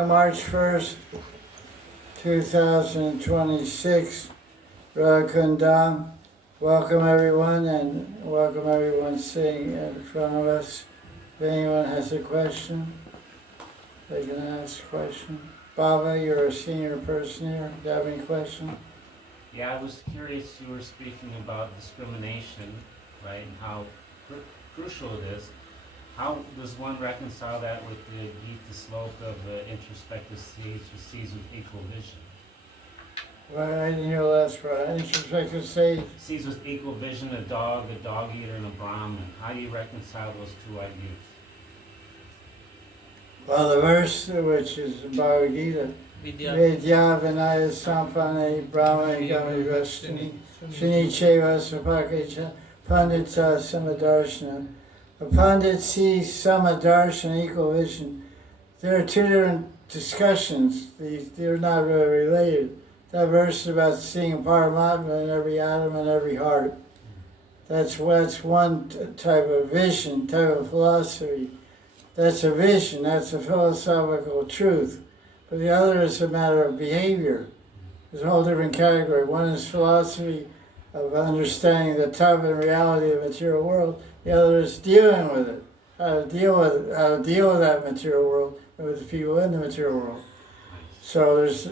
March 1st, 2026, Radha Kunda. Welcome everyone, and welcome everyone sitting in front of us. If anyone has a question, they can ask a question. Baba, you're a senior person here. Do you have any question? Yeah, I was curious, you were speaking about discrimination, right, and how crucial it is. How does one reconcile that with the Gita sloka of the introspective sees with equal vision? Well, I didn't hear the last part. Introspective sees with equal vision a dog eater, and a Brahmin. How do you reconcile those two ideas? Well, the verse, which is Bhagavad Gita, Vidya Vinaya Sampane Brahmane Gami Vastini Shini Cheva Sapakecha Pandita Samadarshana. A Pandit sees Samadarshana, equal vision. There are two different discussions. They're not really related. That verse is about seeing Paramatma in every atom and every heart. That's one type of vision, type of philosophy. That's a vision, that's a philosophical truth. But the other is a matter of behavior. There's a whole different category. One is philosophy of understanding the type and reality of the material world. The other is dealing with it, how to deal with it, how to deal with that material world and with the people in the material world. So there's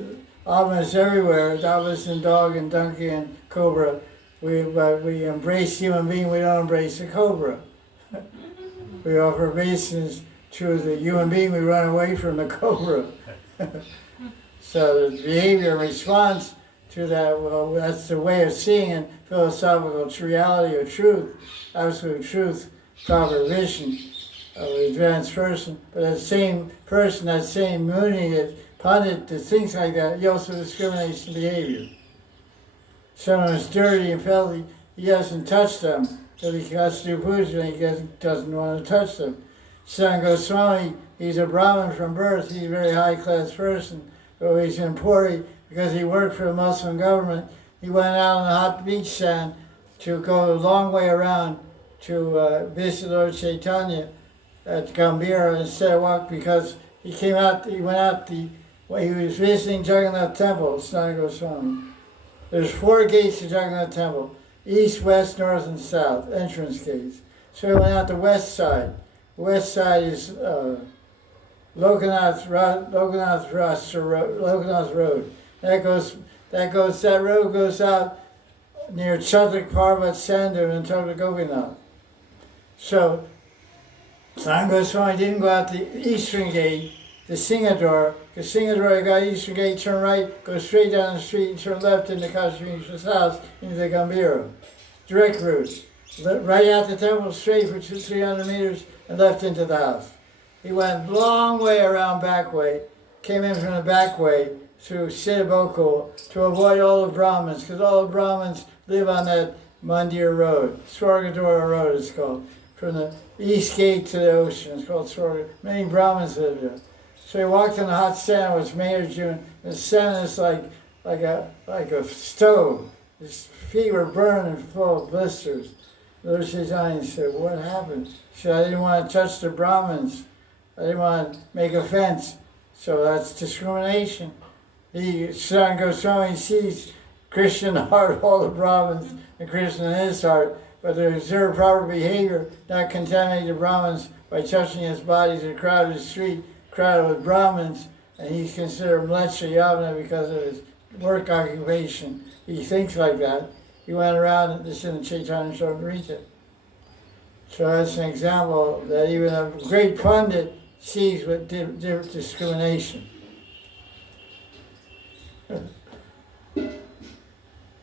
Atmas everywhere. Atmas in dog and donkey and cobra. But we embrace human being, we don't embrace the cobra. We offer obeisance to the human being, we run away from the cobra. So the behavior response to that, well, that's the way of seeing it, philosophical reality of truth, absolute truth, proper vision of an advanced person. But that same person, that same Muni, that Pandit, that thinks like that, he also discriminates in behavior. Someone is dirty and filthy, he doesn't touch them. So he has to do puja and he doesn't want to touch them. Satsang Goswami, he's a Brahmin from birth, he's a very high class person, but he's in Puri because he worked for the Muslim government. He went out on the hot beach sand to go a long way around to visit Lord Chaitanya at Gambhira instead of walk, because he was visiting Jagannath Temple, Satsang Goswami. There's 4 gates to Jagannath Temple: east, west, north, and south, entrance gates. So he went out the west side. The west side is Lokanath Road. That road goes out near Chatak Parvat Sandhu and Tota Gopinath. So Satsang Goswami didn't go out the eastern gate, the Singador, because Singador, you got eastern gate, turn right, go straight down the street, and turn left into Kashmir's house, into the Gambhira. Direct route. Right out the temple, straight for 300 meters, and left into the house. He went long way around back way, came in from the back way through Siddhabokul to avoid all the Brahmins, because all the Brahmins live on that Mandir Road. Swargadora Road it's called. From the east gate to the ocean, it's called Swargadora. Many Brahmins live there. So he walked in the hot sand, it was May or June. The sand is like a stove. His feet were burned and full of blisters. Lord Chaitanya said, what happened? He said, I didn't want to touch the Brahmins. I didn't want to make offense. So that's discrimination. Satsang Goswami sees Krishna in the heart of all the Brahmins and Krishna in his heart, but to observe proper behavior, not contaminate the Brahmins by touching his body in a crowded street, crowded with Brahmins, and he's considered Mlecha Yavana because of his work occupation. He thinks like that. He went around and this in the Chaitanya Charitamrita. So that's an example that even a great Pandit sees with discrimination.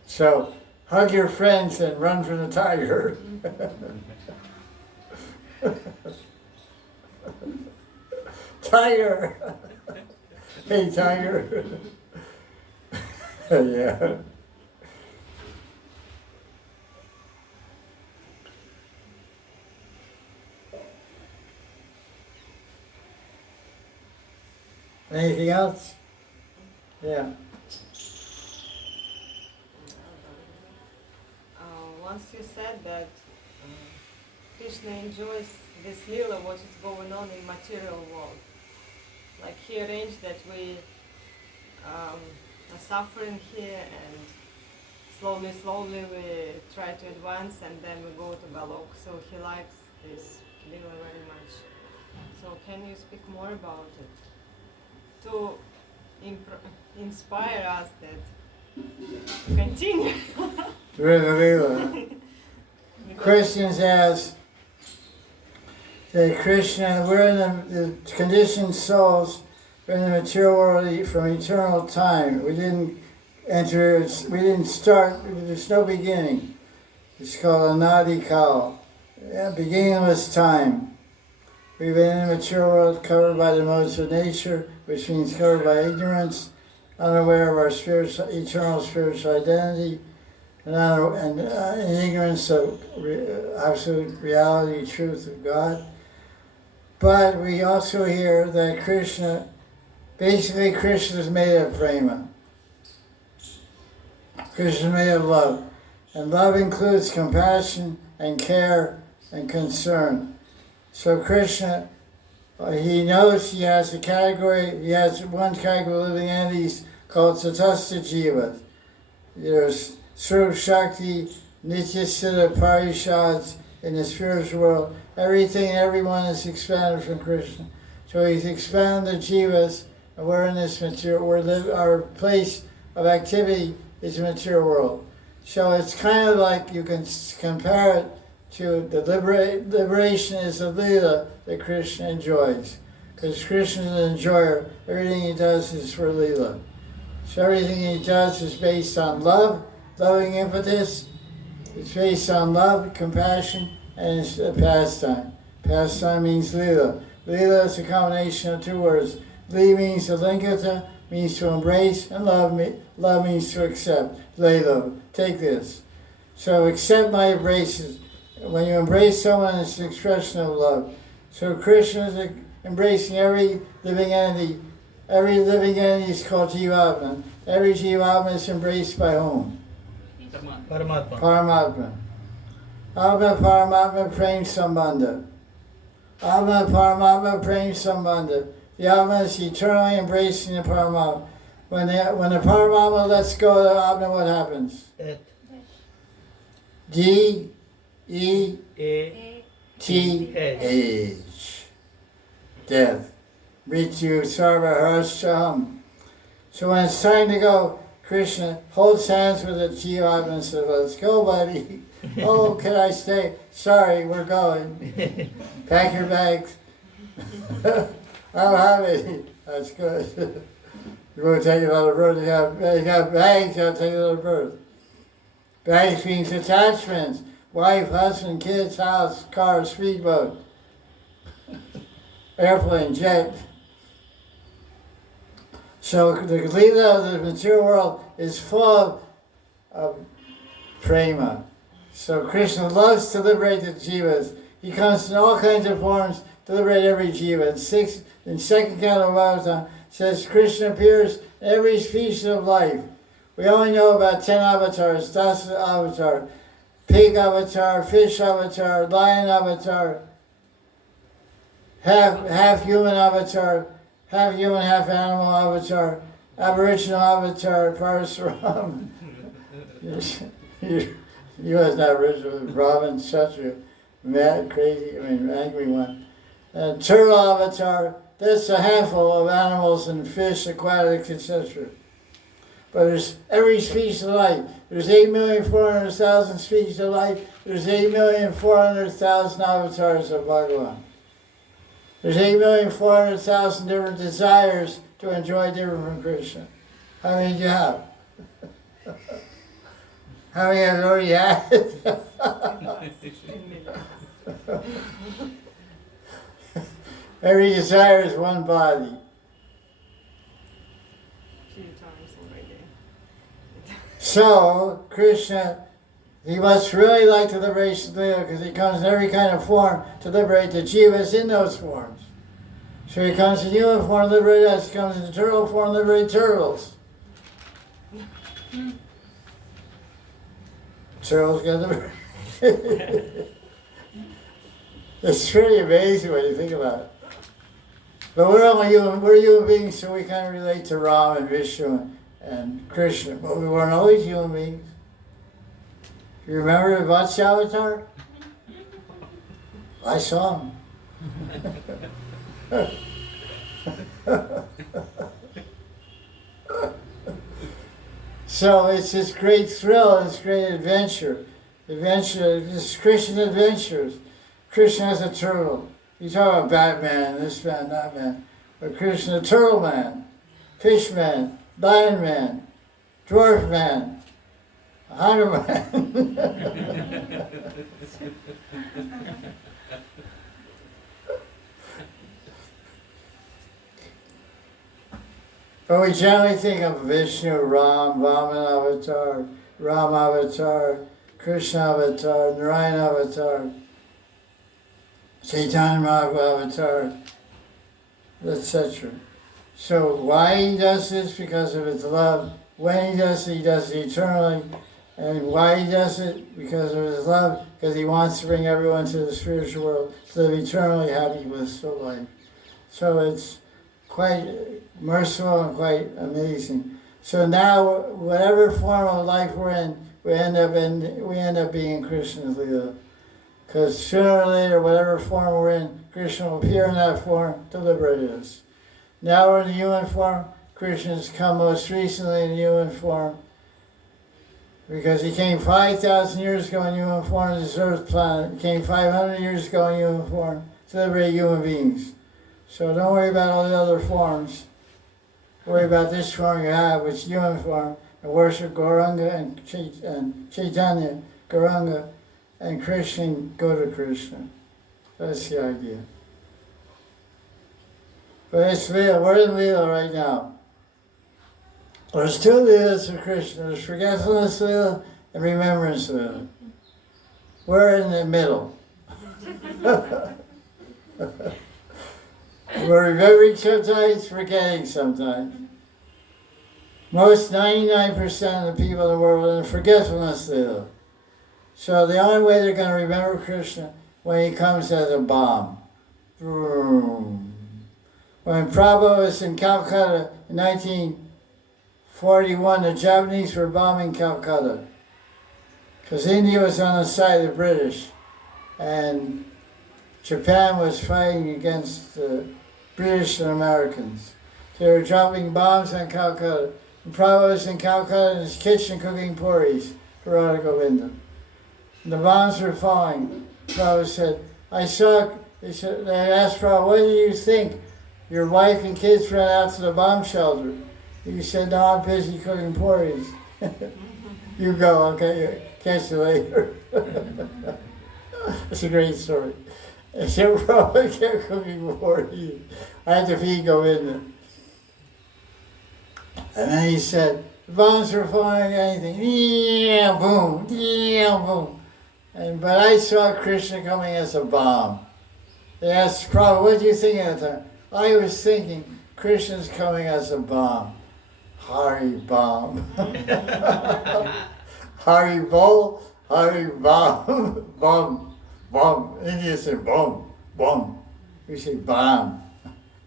So hug your friends and run from the tiger. Tiger! Hey, tiger! Yeah. Anything else? Yeah. Once you said that Krishna enjoys this lila, what is going on in material world. like he arranged that we are suffering here, and slowly we try to advance, and then we go to Galok. So he likes this lila very much. So can you speak more about it to inspire us that to continue? Lila. Christians ask that Krishna, we're in the conditioned souls, we're in the material world from eternal time. We didn't start, there's no beginning. It's called Anadi Kal, beginningless time. We've been in the material world covered by the modes of nature, which means covered by ignorance, unaware of our eternal spiritual identity, and in ignorance of absolute reality, truth of God. But we also hear that Krishna is made of prema. Krishna is made of love. And love includes compassion and care and concern. So Krishna, he knows he has a category, he has one category of living entities called Tatastha Jivas. There's Swarup Shakti, Nitya Siddha Parishads in the spiritual world. Everything, everyone is expanded from Krishna. So he's expanded the Jivas, and we're in this material, our place of activity is the material world. So it's kind of like you can compare it to the liberation is a lila that Krishna enjoys. Because Krishna is an enjoyer, everything he does is for lila. So everything he does is based on love, loving impetus. It's based on love, compassion, and it's a pastime. Pastime means lila. Lila is a combination of two words. Li means alingata, means to embrace, and love means to accept. Lelo, take this. So accept my embraces. When you embrace someone, it's an expression of love. So Krishna is embracing every living entity. Every living entity is called Jivatma. Every Jivatma is embraced by whom? Paramatma. Paramatma. Atma Paramatma Prem Sambandha. Atma Paramatma Prem Sambandha. The Atma is eternally embracing the Paramatma. When the Paramatma lets go of the Atma, what happens? D-E-A-T-H. Death. Mrityu Sarva Harasham. So when it's time to go, Krishna holds hands with the Jivatma and says, let's go, buddy. Oh, can I stay? Sorry, we're going. Pack your bags. I don't have any. That's good. You're going to take another birth. You got bags, you got to take another birth. Bags means attachments. Wife, husband, kids, house, car, speedboat, airplane, jet. So the Lila of the material world is full of prema. So Krishna loves to liberate the jivas. He comes in all kinds of forms to liberate every jiva. In second canto of Bhagavatam says Krishna appears in every species of life. We only know about 10 avatars, Dasa avatar, pig avatar, fish avatar, lion avatar, half human avatar, half human, half animal avatar, aboriginal avatar, Parasuram. He was not original, Brahmin, such a mad, crazy, angry one. Turtle avatar, that's a handful of animals and fish, aquatics, etc. But there's every species of life. There's 8,400,000 species of life. There's 8,400,000 avatars of Bhagavan. There's 8,400,000 different desires to enjoy different from Krishna. How many do you have? How many have you already had? 16 million. Every desire is one body. Few times already. So, Krishna, he must really like the liberation of Lila because he comes in every kind of form to liberate the jivas in those forms. So he comes in human form to liberate us, he comes in turtle form to liberate turtles. Turtles get liberated. It's pretty amazing when you think about it. But we're human beings, so we kind of relate to Ram and Vishnu and Krishna. But we weren't always human beings. You remember the Vatsa Avatar? I saw him. So it's this great thrill, this great adventure. This Christian adventures. Krishna is a turtle. You talk about Batman, this man, that man. But Krishna, turtle man, fish man, lion man, dwarf man, Hanuman. But we generally think of Vishnu, Ram, Vaman avatar, Ram avatar, Krishna avatar, Narayana avatar, Chaitanya Mahaprabhu avatar, etc. So why he does this? Because of his love. When he does it eternally. And why he does it? Because of his love. Because he wants to bring everyone to the spiritual world to live eternally happy, blissful life. So it's quite merciful and quite amazing. So now, whatever form of life we're in, we end up being Krishna's Leela. Because sooner or later, whatever form we're in, Krishna will appear in that form to liberate us. Now we're in the human form. Krishna's come most recently in human form. Because he came 5,000 years ago in human form on this earth planet. He came 500 years ago in human form to liberate human beings. So don't worry about all the other forms. Worry about this form you have, which is human form, and worship Gauranga and Chaitanya, Gauranga, and Krishna, and go to Krishna. That's the idea. But it's Leela. We're in Leela right now. There's two Leelas for Krishna. There's forgetfulness Leela and remembrance Leela. We're in the middle. We're remembering sometimes, forgetting sometimes. Most 99% of the people in the world are in forgetfulness Leela. So the only way they're going to remember Krishna when he comes as a bomb. When Prabhupada was in Calcutta in 1941, the Japanese were bombing Calcutta. Because India was on the side of the British. And Japan was fighting against the British and Americans. They were dropping bombs on Calcutta. And Prabhupada was in Calcutta in his kitchen cooking puris for Radha Kunda. And the bombs were falling. Prabhupada said, they asked Prabhupada, what do you think? Your wife and kids ran out to the bomb shelter. He said, no, I'm busy cooking puris. You go, okay, catch you later. It's a great story. And so Prabhupada kept cooking puris. I had to feed Govinda. And then he said, the bombs were falling, anything. Yeah, boom, yeah, boom. But I saw Krishna coming as a bomb. They asked Prabhupada, what do you think at the time? I was thinking, Krishna's coming as a bomb. Hari bomb. Hari bol, Hari bomb. Bomb, bomb. India say bomb, bomb. We say bomb.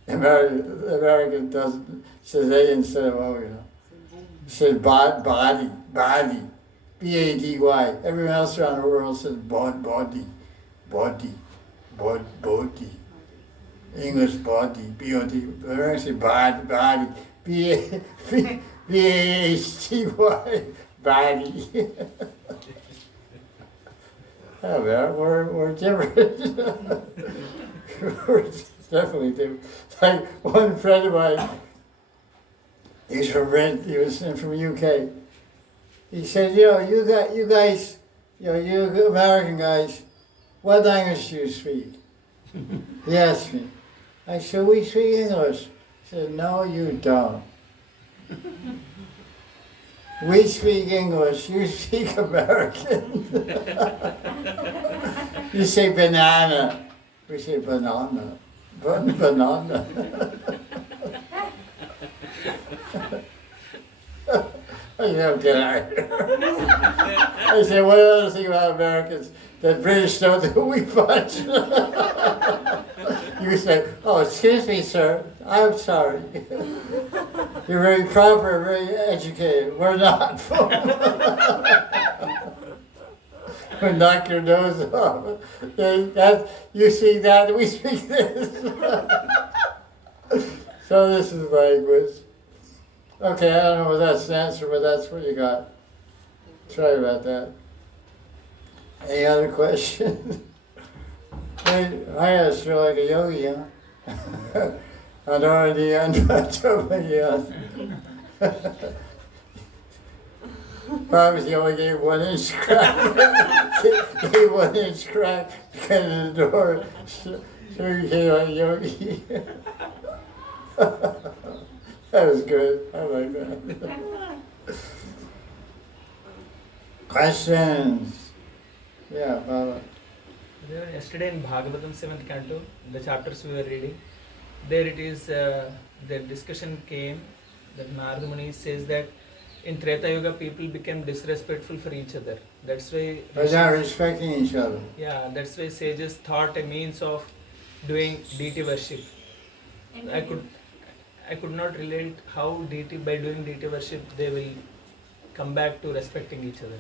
American doesn't, says A instead of O, you know. Says body. B-A-D-Y. Everyone else around the world says body. English body, B-O-D. Americans say body. B-A-H-T-Y. Body. Oh, man, we're different. We're definitely different. Like one friend of mine, he was from UK. He said, you guys, you American guys, what language do you speak? He asked me. I said, we speak English. He said, no, you don't. We speak English, you speak American. You say banana. We say banana. Banana. I said, get out of here. I said, what other thing about Americans? The British don't do we punch. You say, oh, excuse me, sir, I'm sorry. You're very proper, very educated. We're not. We knock your nose off. You speak that, we speak this. So this is language. Okay, I don't know if that's the answer, but that's what you got. Sorry about that. Any other questions? I asked you like a yogi, huh? And already Probably only gave 1 inch crack. Gave 1 inch crack to get in the door. So you came on yogi. That was good. I like that. Questions? Yeah, Baba. Yesterday in Bhagavatam 7th canto, the chapters we were reading, there it is, the discussion came that Narada Muni says that in Treta Yuga people became disrespectful for each other. That's why... They're not respecting each other. Yeah, that's why sages thought a means of doing deity worship. I could not relate how deity, by doing deity worship, they will come back to respecting each other.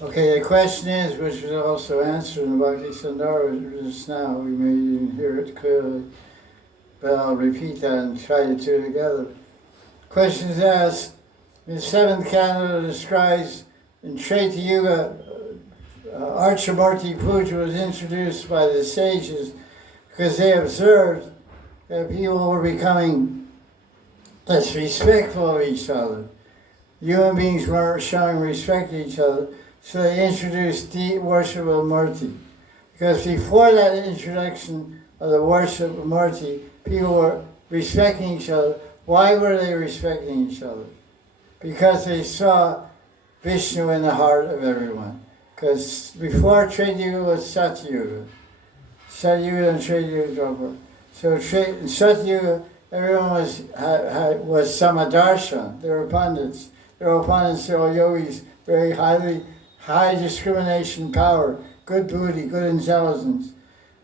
Okay, the question is, which was also answered in Bhakti Sandara just now, we may even hear it clearly, but I'll repeat that and try the two together. Question is asked, in the 7th canto describes in Treta Yuga, Archamurti Puja was introduced by the sages because they observed that people were becoming less respectful of each other. Human beings weren't showing respect to each other, so they introduced the worship of Murti. Because before that introduction of the worship of Murti, people were respecting each other. Why were they respecting each other? Because they saw Vishnu in the heart of everyone. Because before Treta Yuga was Satya Yuga. Satya Yuga and Treta Yuga. So in Satya Yuga, everyone was samadarshan. They were pundits. They were pundits, they were yogis, very high discrimination power, good buddhi, good intelligence.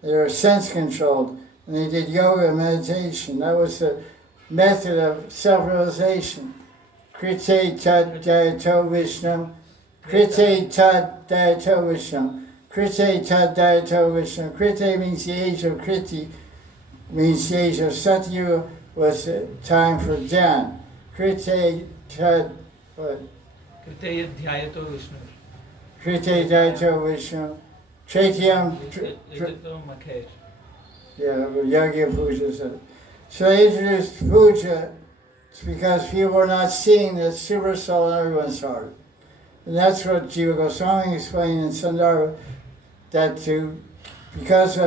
They were sense controlled. And they did yoga and meditation. That was the method of self-realization. Krite tad dayato Vishnu. Krite tad dayato Vishnu. Krite tad dayato Vishnu. Krite means the age of Kriti, means the age of Satya was the time for Dhyan. Krite tad, what? Krite dhyayato Vishnu. Krite dayato Vishnu. Chaitiyam. Yeah, Yagya Puja said. So they introduced puja because people were not seeing the super soul in everyone's heart. And that's what Jiva Goswami explained in Sandarbha, that because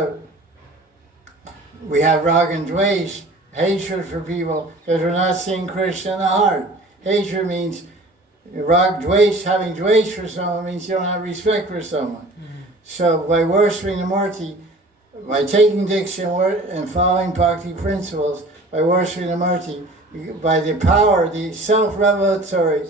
we have rag and dvesh, hatred for people, because we're not seeing Krishna in the heart. Hatred means rag dvesh, having dvesh for someone means you don't have respect for someone. Mm-hmm. So by worshipping the Murti, by taking Diksha and following Bhakti principles, by worshipping the Murti, by the power, the self-revelatory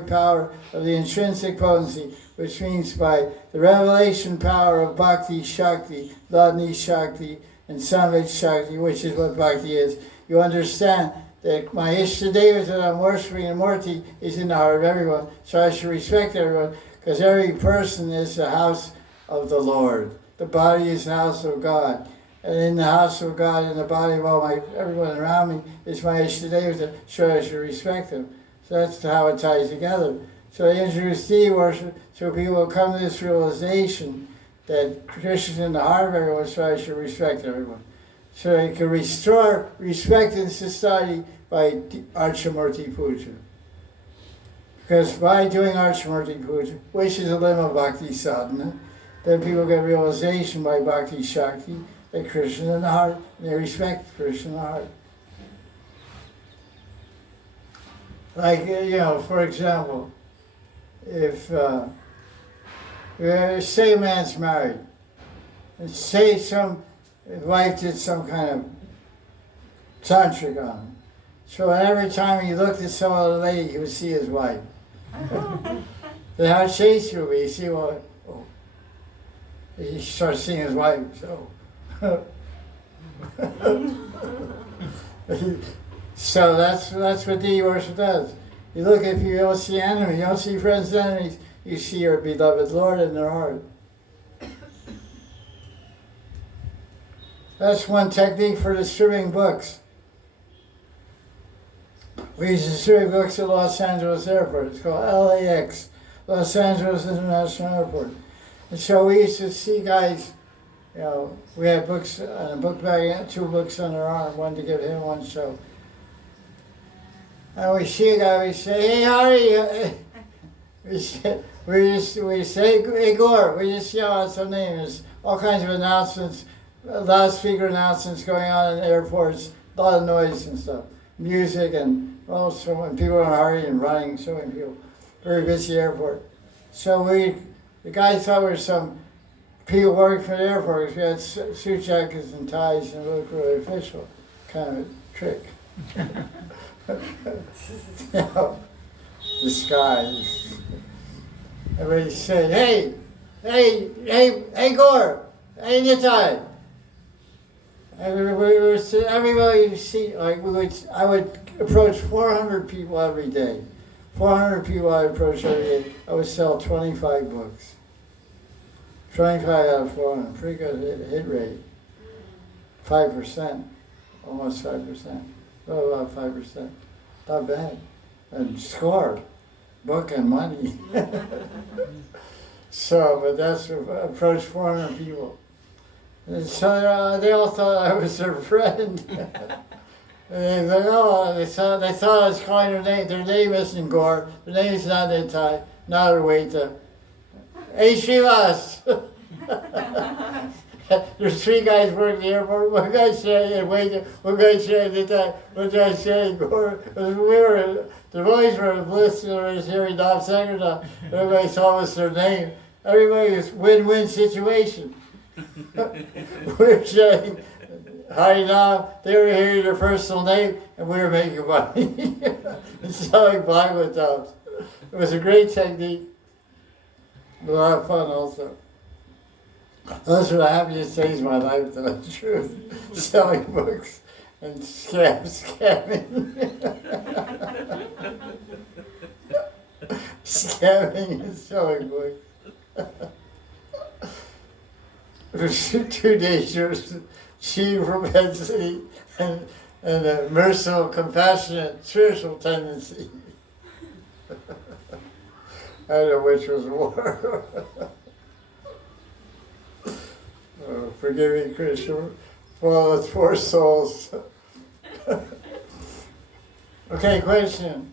power of the intrinsic potency, which means by the revelation power of Bhakti Shakti, Ladni Shakti, and Samved Shakti, which is what Bhakti is, you understand that my Ishtadeva that I'm worshipping the Murti is in the heart of everyone, so I should respect everyone, because every person is the house of the Lord. The body is the house of God. And in the house of God, in the body of everyone around me, is my Ishtadeva, so I should respect them. So that's how it ties together. So they introduce deity worship, so people will come to this realization that Krishna is in the heart of everyone, so I should respect everyone. So they can restore respect in society by Archamurti Puja. Because by doing Archamurti Puja, which is a limb of Bhakti Sadhana, then people get realization by Bhakti Shakti that Krishna is in the heart, and they respect Krishna in the heart. Like, for example, if say a man's married, and say some wife did some kind of tantric on him. So every time he looked at some other lady, he would see his wife. Then how chaste he would be. You see, he starts seeing his wife. So So that's what deity worship does. You look, if you don't see enemies, you don't see friends and enemies, you see your beloved Lord in their heart. That's one technique for distributing books. We used to distribute books at Los Angeles Airport. It's called LAX, Los Angeles International Airport. And so we used to see guys, you know, we had books in a book bag, 2 books on their arm, one to give him, one show. And we see a guy, we say, hey, Hari. We say, hey, Gore. We just yell out some names. All kinds of announcements, loudspeaker announcements going on in airports, a lot of noise and stuff. Music and also when people are in a hurry and running, so many people. Very busy airport. So the guys thought we were some people working for the airport because we had suit jackets and ties and looked really official. Kind of a trick. You know, disguise. Everybody said, hey, Gore, hey, Nitai. Everybody you see, like I would approach 400 people every day. 400 people I would approach every day. I would sell 25 books. 25 out of 400, pretty good hit rate. 5%, almost 5%. Oh, about 5%. Not bad. And score, book and money. So, but that's approached 400 people. And so they all thought I was their friend. And they thought I was calling their name. Their name isn't Gore. Their name is not Nitai, not Arweta. Hey, Shivas! There's 3 guys working the airport. One guy said Arweta, one guy said Nitai, one guy said Gore. The boys were bliss, they were hearing Dom Sankirtan. Everybody saw us their name. Everybody was win-win situation. We're saying, Hari Nam, they were hearing their personal name, and we were making money. And selling Bhagavatam. It was a great technique. A lot of fun also. Those were the happiest days of my life, to tell the truth. Selling books and scamming. Scamming and selling books. It was 2 dangerous, cheating propensity and a merciful, compassionate, spiritual tendency. I don't know which was more. Oh, forgive me, Krishna, for all those poor souls. Okay, question.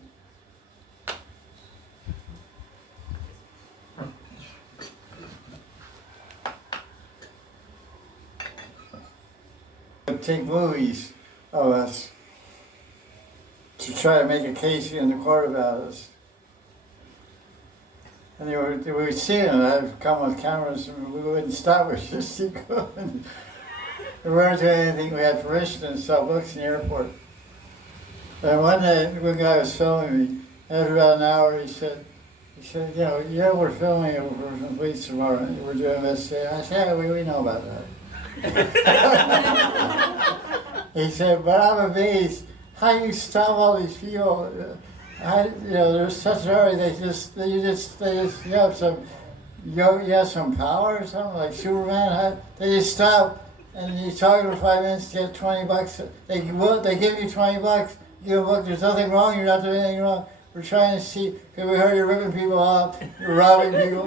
Take movies of us to try to make a case in the court about us. And we would see them, I'd come with cameras and we wouldn't stop, we'd just keep going. We weren't doing anything, we had permission to sell books in the airport. And one day, one guy was filming me, after about an hour he said, you know, yeah, we're filming it, we're from police tomorrow, we're doing this today. I said, yeah, we know about that. He said, but I'm amazed how you stop all these people. They're such a hurry. You have some power or something like Superman. They just stop and you talk for 5 minutes, get $20. They give you $20. You give a book. There's nothing wrong. You're not doing anything wrong. We're trying to see, because we heard you're ripping people off, you're robbing people.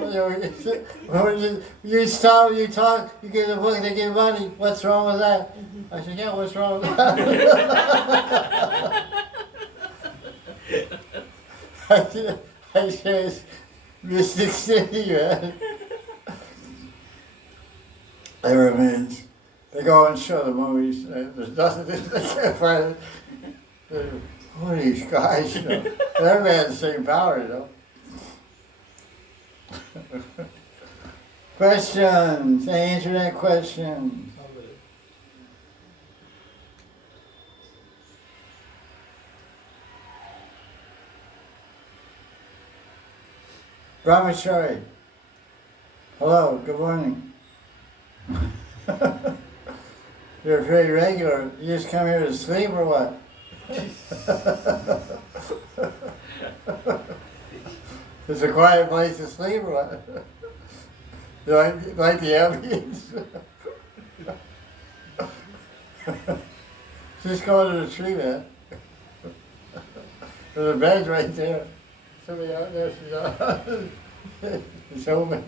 You stop, you talk, you give the book, they give money. What's wrong with that? I said, yeah, what's wrong with that? I said, Mystic City, man. They remains. They go and show the movies. There's nothing, they can't find it. Who are these guys, you know? Everybody has the same power, you know. Questions? Any internet questions? Brahmachari. Hello, good morning. You're pretty regular. You just come here to sleep or what? It's a quiet place to sleep or what? You like the ambience? Just go to the tree, man. There's a bed right there. Somebody out there, she's out. It's open.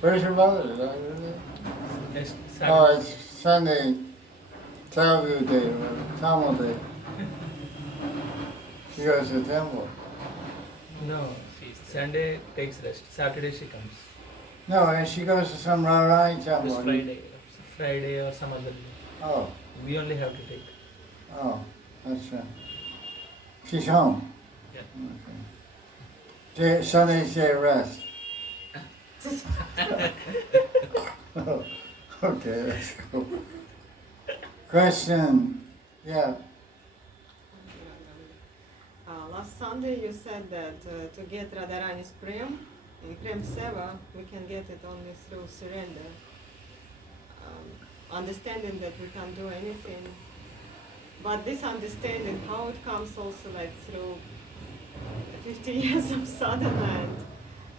Where's your mother? Yes, Oh, it's Sunday, Telugu Day, or whatever, Tamil Day. She goes to the temple. No, Sunday takes rest. Saturday she comes. No, and she goes to some Rarani temple. This Friday or some other day. Oh, We only have to take. oh, that's right. She's home. Yeah. Okay. Sunday's day of rest. Okay, that's cool. Question, yeah. Last Sunday you said that to get Radharani's Prem, in Prem Seva, we can get it only through surrender. Understanding that we can't do anything. But this understanding, how it comes also like through 50 years of sadhana and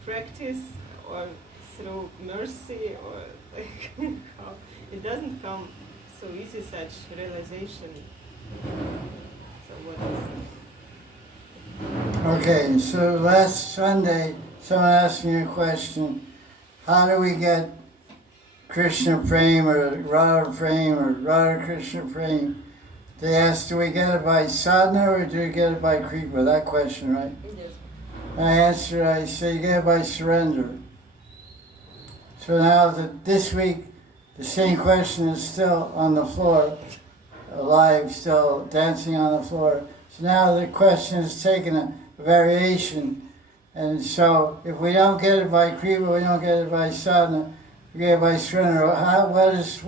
practice, or through mercy, or like how it doesn't come so easy, such realization. So what is Okay, so last Sunday, someone asked me a question, how do we get Krishna Prem or Radha Prem or Radha Krishna Prem? They asked, do we get it by sadhana or do we get it by kripa? That question, right? Yes. I answered, I say, you get it by surrender. So now this week, the same question is still on the floor, alive, still dancing on the floor. So now the question has taken a variation. And so if we don't get it by kripa, we don't get it by sadhana, we get it by surrender. What is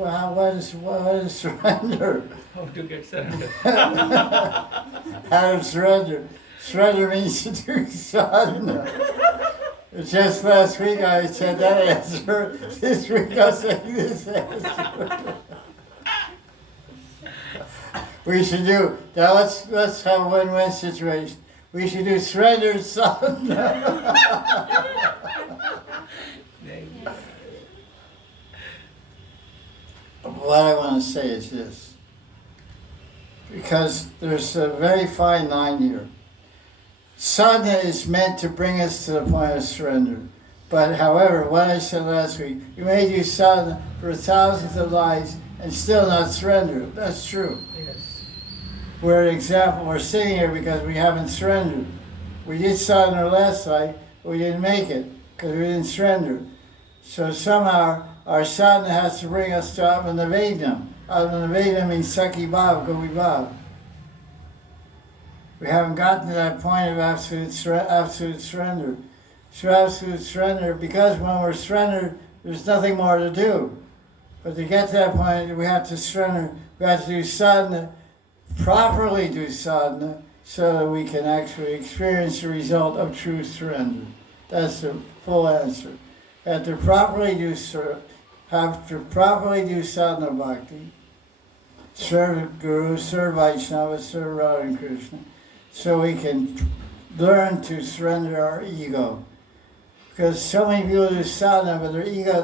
surrender? How to get surrender? How to surrender? Surrender means to do sadhana. Just last week I said that answer. This week I'm saying this answer. We should do, now let's have a win-win situation. We should do surrender and sadhana. What I want to say is this, because there's a very fine line here. Sadhana is meant to bring us to the point of surrender. But however, what I said last week, you may do sadhana for thousands of lives and still not surrender. That's true. Yes. We're an example, we're sitting here because we haven't surrendered. We did sadhana last night, but we didn't make it because we didn't surrender. So somehow our sadhana has to bring us to Atmanivedana. Atmanivedana means Sakhi Bhav, Govi Bhav. We haven't gotten to that point of absolute surrender. So absolute surrender, because when we're surrendered, there's nothing more to do. But to get to that point, we have to surrender. We have to do sadhana, properly do sadhana, so that we can actually experience the result of true surrender. That's the full answer. We have to properly do sadhana bhakti, serve Guru, serve Vaishnava, serve Radha and Krishna, so we can learn to surrender our ego. Because so many people do sadhana, but their ego,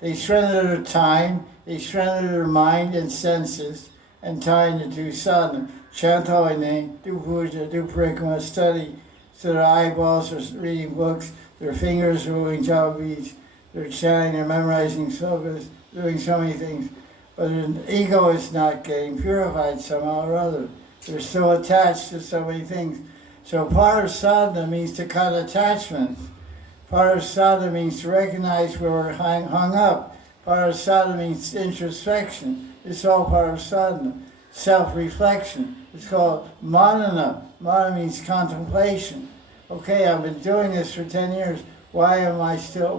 they surrender their time, they surrender their mind and senses, and time to do sadhana. Chant holy name, do puja, do parikrama, study, so their eyeballs are reading books, their fingers are moving japa beads, they're chanting, they're memorizing slokas, doing so many things. But their ego is not getting purified somehow or other. They're still attached to so many things. So part of sadhana means to cut attachments. Part of sadhana means to recognize where we're hung up. Part of sadhana means introspection. It's all part of sadhana. Self-reflection. It's called manana. Manana means contemplation. Okay, I've been doing this for 10 years. Why am I still,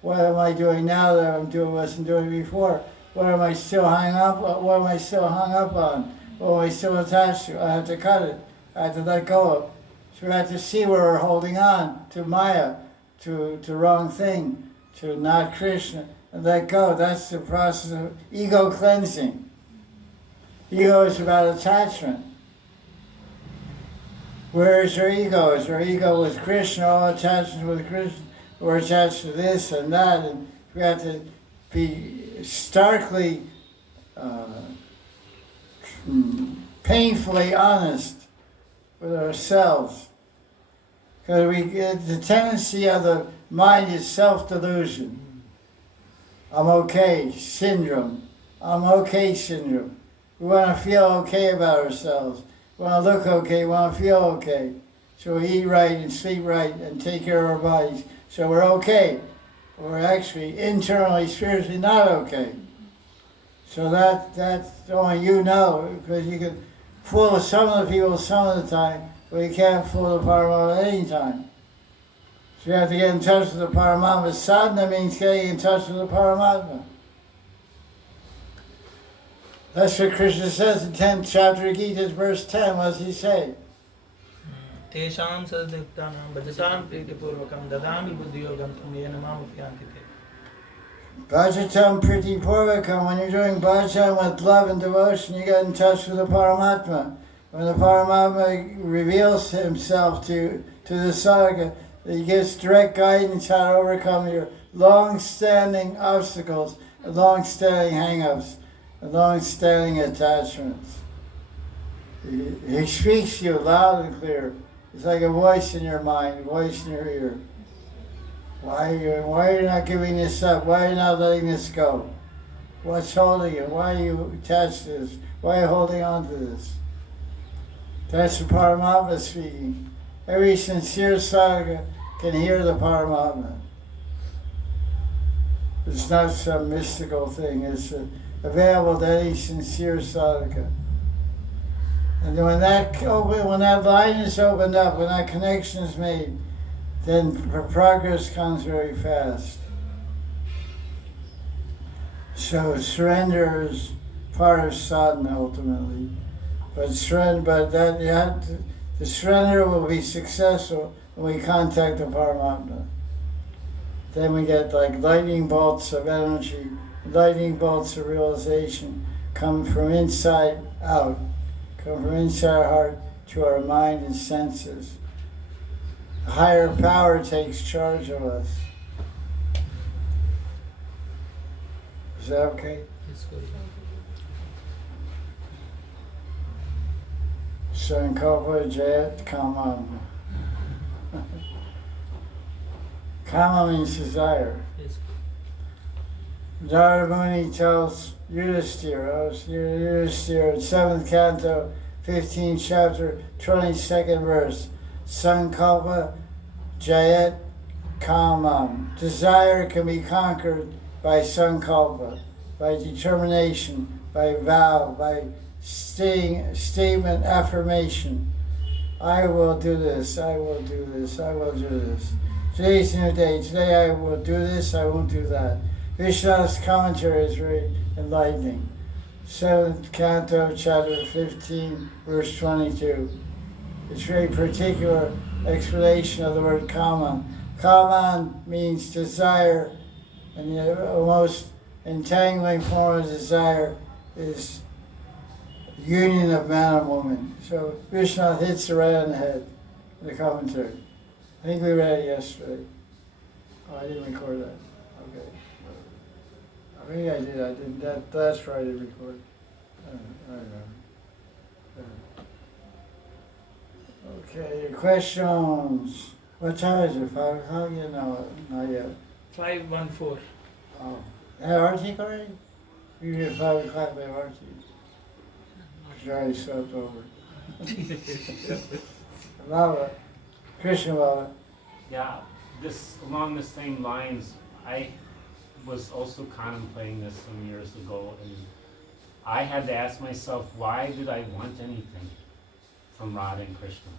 what am I doing now that wasn't doing before? What am I still hung up on? What am I still hung up on? What am I still attached to? I have to cut it. I have to let go of. So we have to see where we're holding on to Maya, to wrong thing, to not Krishna, and let go. That's the process of ego cleansing. Ego is about attachment. Where is your ego? Is your ego with Krishna, all attachment with Krishna? We're attached to this and that, and we have to be starkly, painfully honest with ourselves. Because the tendency of the mind is self-delusion. I'm okay syndrome. I'm okay syndrome. We want to feel okay about ourselves. We want to look okay. We want to feel okay. So we eat right and sleep right and take care of our bodies. So we're okay. We're actually internally, spiritually not okay. So that's only you know, because you can fool some of the people some of the time, but you can't fool the Paramatma at any time. So you have to get in touch with the Paramatma. Sadhana means getting in touch with the Paramatma. That's what Krishna says in 10th chapter of Gita, verse 10. What does he say? Tesham sadhiktanam bhajatam pritipurvakam dadami buddhiyogam tam yena mam upyanti te. Bhajatam pritipurvakam. When you're doing bhajan with love and devotion, you get in touch with the Paramatma. When the Paramatma reveals himself to the sadhaka, he gives direct guidance how to overcome your long-standing obstacles, long-standing hang-ups, and long-standing attachments. He speaks to you loud and clear. It's like a voice in your mind, a voice in your ear. Why are you not giving this up? Why are you not letting this go? What's holding you? Why are you attached to this? Why are you holding on to this? That's the Paramatma speaking. Every sincere sadhaka can hear the Paramatma. It's not some mystical thing. It's available to any sincere sadhaka. And when that line is opened up, when that connection is made, then progress comes very fast. So surrender is part of sadhana ultimately. But the surrender will be successful when we contact the Paramatma. Then we get like lightning bolts of energy, lightning bolts of realization come from inside out, come from inside our heart to our mind and senses. A higher power takes charge of us. Is that okay? It's good. Sankalpa Jayat Kamam. Kama means desire. Yes. Dharamuni tells Yudhisthira, 7th canto, 15th chapter, 22nd verse. Sankalpa Jayat Kamam. Desire can be conquered by sankalpa, by determination, by vow, by statement, affirmation. I will do this, I will do this, I will do this. Today's a new day. Today I will do this, I won't do that. Vishnu's commentary is very enlightening. 7th canto, chapter 15, verse 22. It's very particular explanation of the word kama. Kama means desire, and the most entangling form of desire is union of man and woman. So Vishnu hits it right on the head in the commentary. I think we read it yesterday. Oh, I didn't record that. Okay. I think I did. I didn't. That's right. I didn't record. I don't know. Okay. Questions. What time is it? 5 o'clock? You know, not yet. 5:14. Oh. Had Archie already? You did 5 o'clock by Archie. I already slept over. Baba. Krishna Baba. Yeah, along the same lines, I was also contemplating this some years ago, and I had to ask myself, why did I want anything from Radha and Krishna?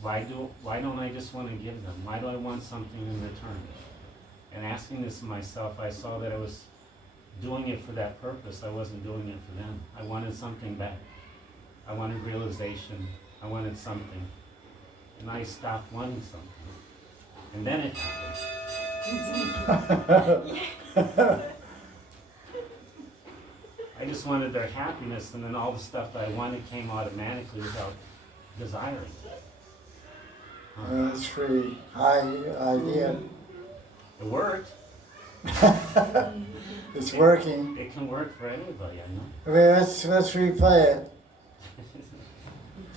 Why don't I just want to give them? Why do I want something in return? And asking this of myself, I saw that I was doing it for that purpose. I wasn't doing it for them. I wanted something back. I wanted realization. I wanted something. And I stopped wanting something. And then it happened. I just wanted their happiness, and then all the stuff that I wanted came automatically without desiring. That's pretty high idea. It worked. It's working. It can work for anybody, I know. Okay, let's replay it.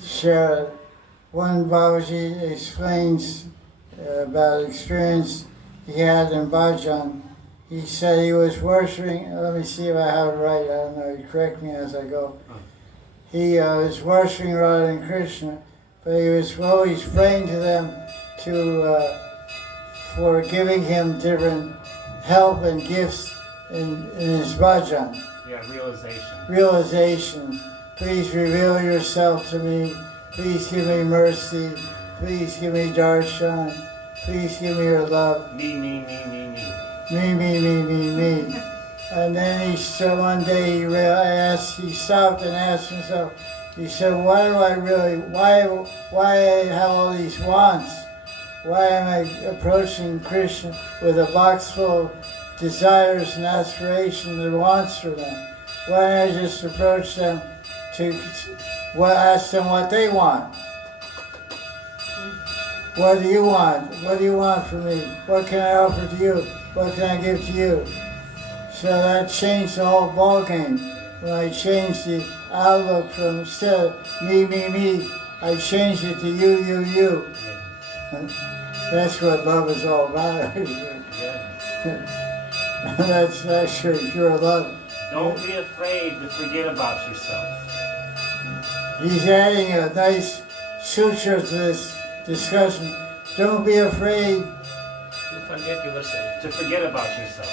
Share it. One Babaji explains about experience he had in bhajan. He said he was worshiping, let me see if I have it right, I don't know, you correct me as I go. He was worshiping Radha and Krishna, but he was always praying to them for giving him different help and gifts in his bhajan. Yeah, realization. Realization. Please reveal yourself to me. Please give me mercy. Please give me darshan. Please give me your love. Me. Me. And then one day he stopped and asked himself, he said, why I have all these wants? Why am I approaching Krishna with a box full of desires and aspirations and wants for them? Why don't I just approach them to ask them what they want? What do you want? What do you want from me? What can I offer to you? What can I give to you? So that changed the whole ball game. When I changed the outlook from instead of me, I changed it to you. That's what love is all about. That's actually pure love. Don't be afraid to forget about yourself. He's adding a nice sutra to this discussion. Don't be afraid To forget yourself. To forget about yourself.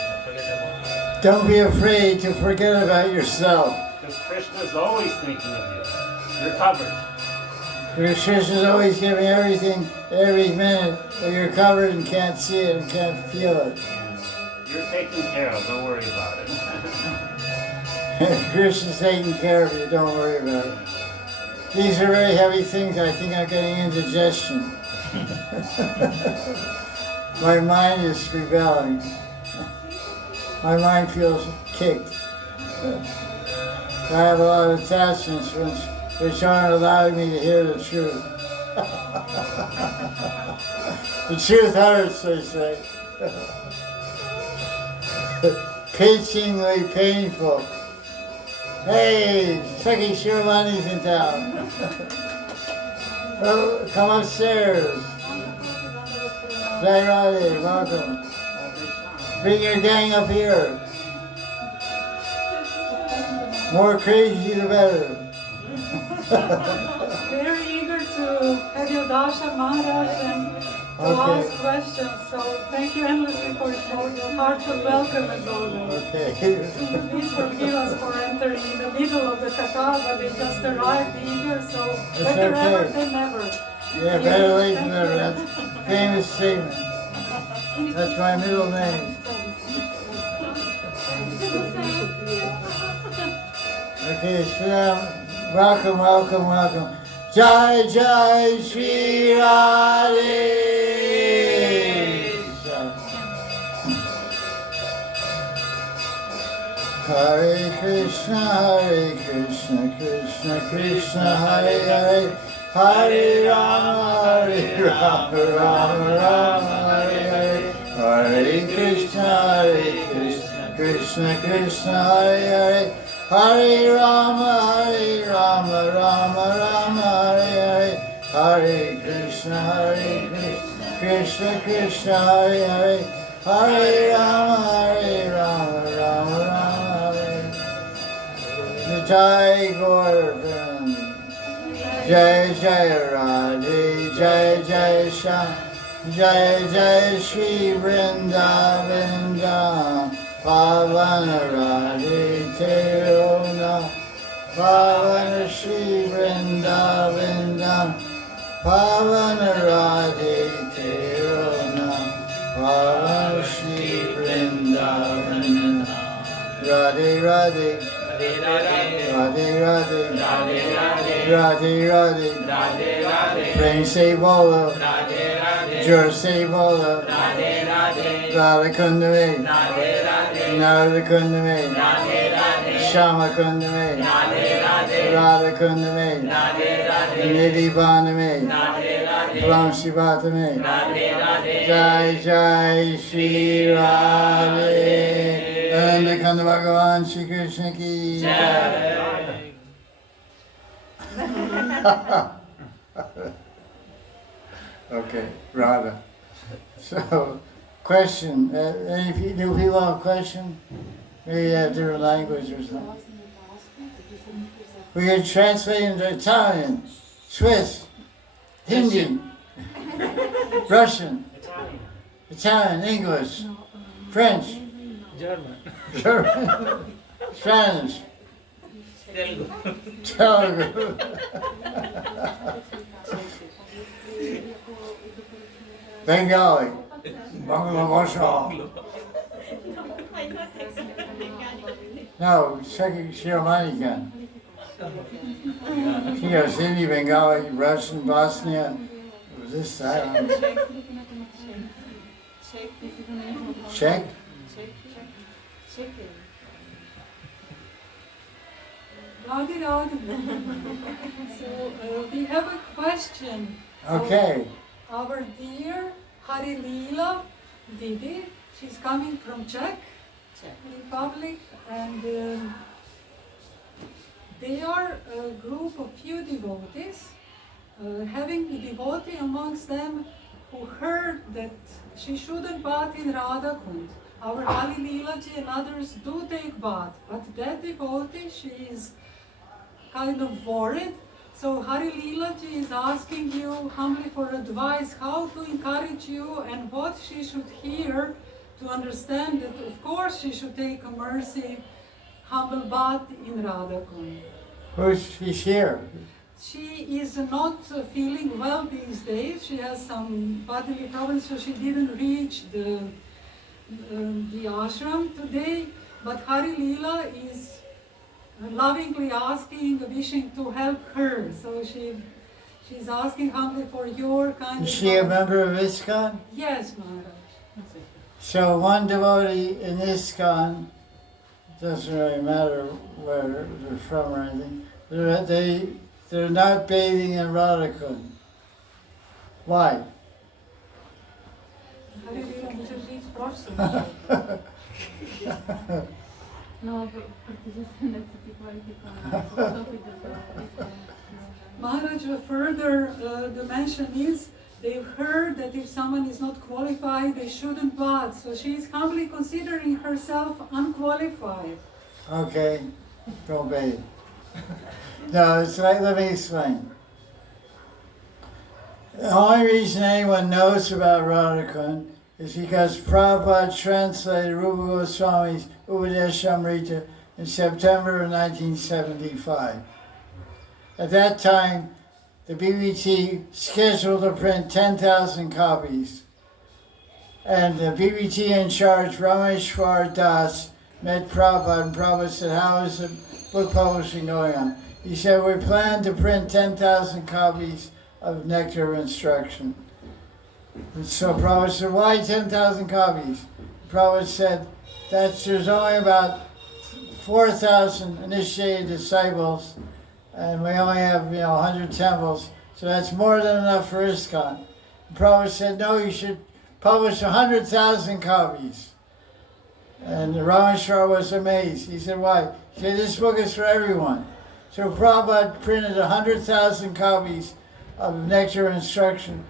Don't be afraid to forget about yourself. Because Krishna is always thinking of you. You're covered. Krishna is always giving everything every minute, but you're covered and can't see it and can't feel it. You're taken care of. Don't worry about it. Krishna's taking care of you. Don't worry about it. These are very heavy things. I think I'm getting indigestion. My mind is rebelling. My mind feels kicked. I have a lot of attachments which aren't allowing me to hear the truth. The truth hurts, they say. Pinchingly painful. Hey, Saki Shirmani's in town. Oh, come upstairs. Jaya Radhe, welcome. Bring your gang up here. More crazy the better. Very eager to have your darshan, Maharaj, and to ask questions. So thank you endlessly for your heartfelt welcome as always. Okay. Please forgive us for entering in the middle of the katha, but they just arrived eager, so better ever than never. Yeah, better late than never. That's a famous statement. That's my middle name. Okay, so welcome. Jaya Jaya Sri Radhe. Hare Krishna, Krishna Krishna, Hare Hare, Hare Rama, Rama Rama, Hare Hare, Hare Krishna, Krishna Krishna, Hare Hare, Hare Rama, Rama Rama, Hare Hare, Hare Krishna, Krishna Krishna, Hare Hare, Hare Rama, Rama Rama, Hare Jai Gopal, Jaya Jaya Radhe, Jaya Jaya Shyam, Jaya Jaya Sri Vrindavan, Pavana Radhe Terona, Pavana Shri Vrindavan, Pavana Radhe Terona, Pavana Shri Vrindavan, Radhe Radhe, Radhe Radhe, Radhe Radhe, Prem se bolo, Jor Se Bola, Radha Kunda Me, Narada Kunda Me, Shama Kunda Me, Radha Kunda Me, Nidhi Bana Me, Blam Shivata Me, Jaya Jaya Sri Radhe, Nanda Kanda Bhagavan Shri Krishna Ki Jai. Okay, Radha. So, question. Any new people have a question? Maybe you have different language or something. We can translate into Italian, Swiss, Hindi, Russian, Italian, English, French, German. Spanish, Telugu. Telugu. Bengali. Bangladesh. No, second Shiromani can. She goes Hindi, Bengali, Russian, Bosnia. This island. Czech? Radhe Radhe. So we have a question. Okay. So, our dear Hari Leela Didi, she's coming from Czech Republic, and they are a group of few devotees, having a devotee amongst them who heard that she shouldn't bath in Radha Kunda. Our Hari Leela ji and others do take bath, but that devotee, she is kind of worried. So Hari Leela ji is asking you humbly for advice, how to encourage you and what she should hear to understand that of course she should take a mercy, humble bath in Radha Kunda. Who's here? She is not feeling well these days. She has some bodily problems, so she didn't reach the ashram today. But Hari Leela is lovingly asking, wishing to help her. So she's asking humbly for your kind Is of she a member of ISKCON? Yes, Maharaj. So one devotee in ISKCON, doesn't really matter where they're from or anything, they're not bathing in Radha Kunda. Why? Hari Leela, muszę żyć proszę. No, perché giustamente ti qualificano. Maharaj, a further dimension is they've heard that if someone is not qualified, they shouldn't bath. So she is humbly considering herself unqualified. Okay, don't bathe. No, it's like, let me explain. The only reason anyone knows about Radha Kunda is because Prabhupada translated Rupa Goswami's Upadeshamrita in September of 1975. At that time, the BBT scheduled to print 10,000 copies. And the BBT in charge, Rameshwar Das, met Prabhupada, and Prabhupada said, how is the book publishing going on? He said, we plan to print 10,000 copies of Nectar of Instruction. And so Prabhupada said, why 10,000 copies? Prabhupada said, there's only about 4,000 initiated disciples, and we only have 100 temples, so that's more than enough for ISKCON. Prabhupada said, no, you should publish 100,000 copies. And Rameshwar was amazed. He said, why? He said, this book is for everyone. So Prabhupada printed 100,000 copies of Nectar of Instruction.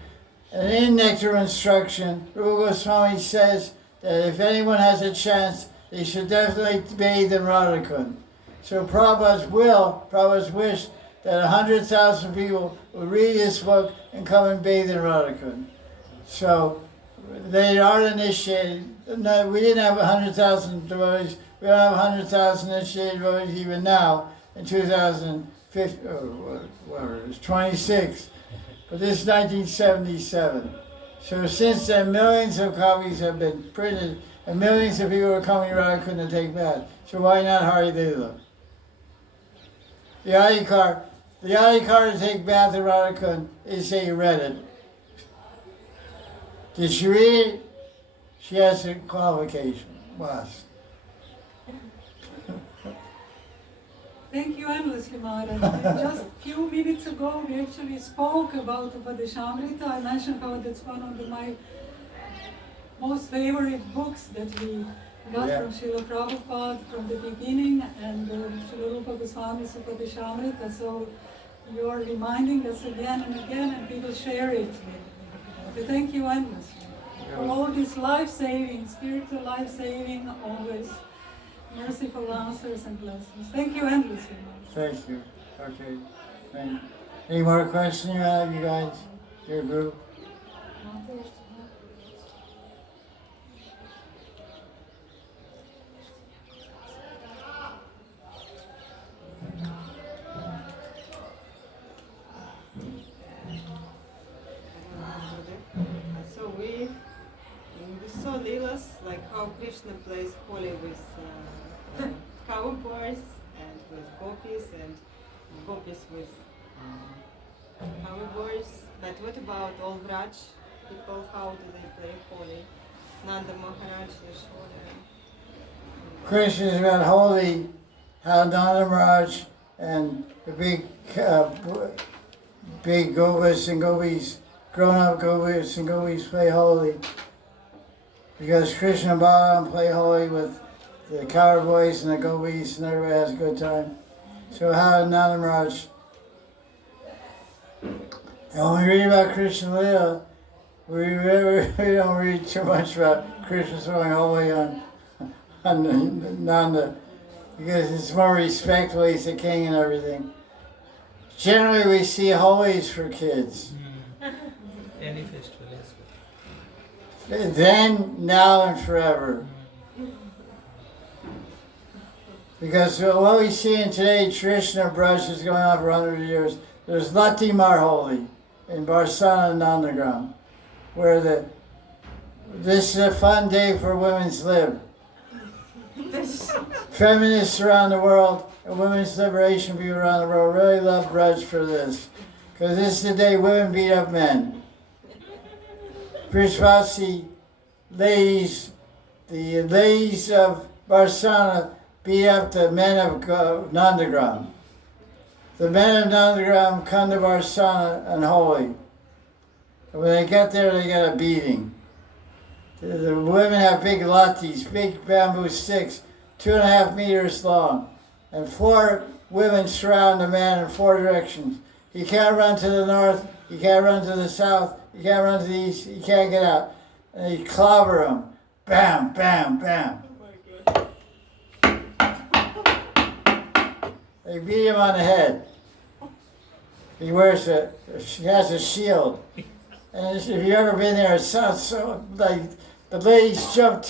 And in Nectar of Instruction, Rupa Goswami says that if anyone has a chance, they should definitely bathe in Radha Kunda. So Prabhupada's wish that 100,000 people would read this book and come and bathe in Radha Kunda. So they are initiated. No, we didn't have 100,000 devotees. We don't have 100,000 initiated devotees even now in 2015, whatever it is, 26. But this is 1977. So since then, millions of copies have been printed, and millions of people are coming around Kunda to take bath. So why not Hari Leela? The Adhikar to take bath in Radha Kunda is say you read it. Did she read it? She has a qualification. Must. Thank you endlessly, Maharaj. Just a few minutes ago, we actually spoke about Upadeshamrita. I mentioned how that's one of my most favorite books that we got from Srila Prabhupada from the beginning, and Srila Rupa Goswami's Upadeshamrita. So you are reminding us again and again, and we will share it. So thank you endlessly for all this life-saving, spiritual life-saving, always merciful answers and blessings. Thank you endlessly. Thank you. Okay. Any more questions you have, you guys? Your group? So we saw Leelas, like how Krishna plays holy with cowboys and with gopis and gopis with cowboys. But what about all Vraj people? How do they play holy? Nanda Maharaj, Yashoda. Krishna is about holy, how Nanda Maharaj and the big gopis and gopis, grown-up gopis and gopis play holy. Because Krishna and Balaram play holy with the cowboys and the gopis, and everybody has a good time. So how Nanda Maharaj. And when we read about Krishna Lila, we don't read too much about Krishna throwing holy on Nanda, because it's more respectful, he's the king and everything. Generally we see holies for kids. Any festival as Then, now, and forever. Because what we see in today, tradition of Braj is going on for 100 years. There's Lati Marholi in Barsana and Nandagram, where this is a fun day for women's lib. Feminists around the world, and women's liberation people around the world really love Braj for this. Because this is the day women beat up men. Brajvasi ladies, the ladies of Barsana beat up the men of Nandagram. The men of Nandagram come to Barsana and holy. And when they get there, they get a beating. The women have big latis, big bamboo sticks, 2.5 meters long. And 4 women surround the man in 4 directions. He can't run to the north, he can't run to the south, he can't run to the east, he can't get out. And they clobber him. Bam, bam, bam. They beat him on the head. He has a shield. And if you've ever been there, it sounds so like the ladies jump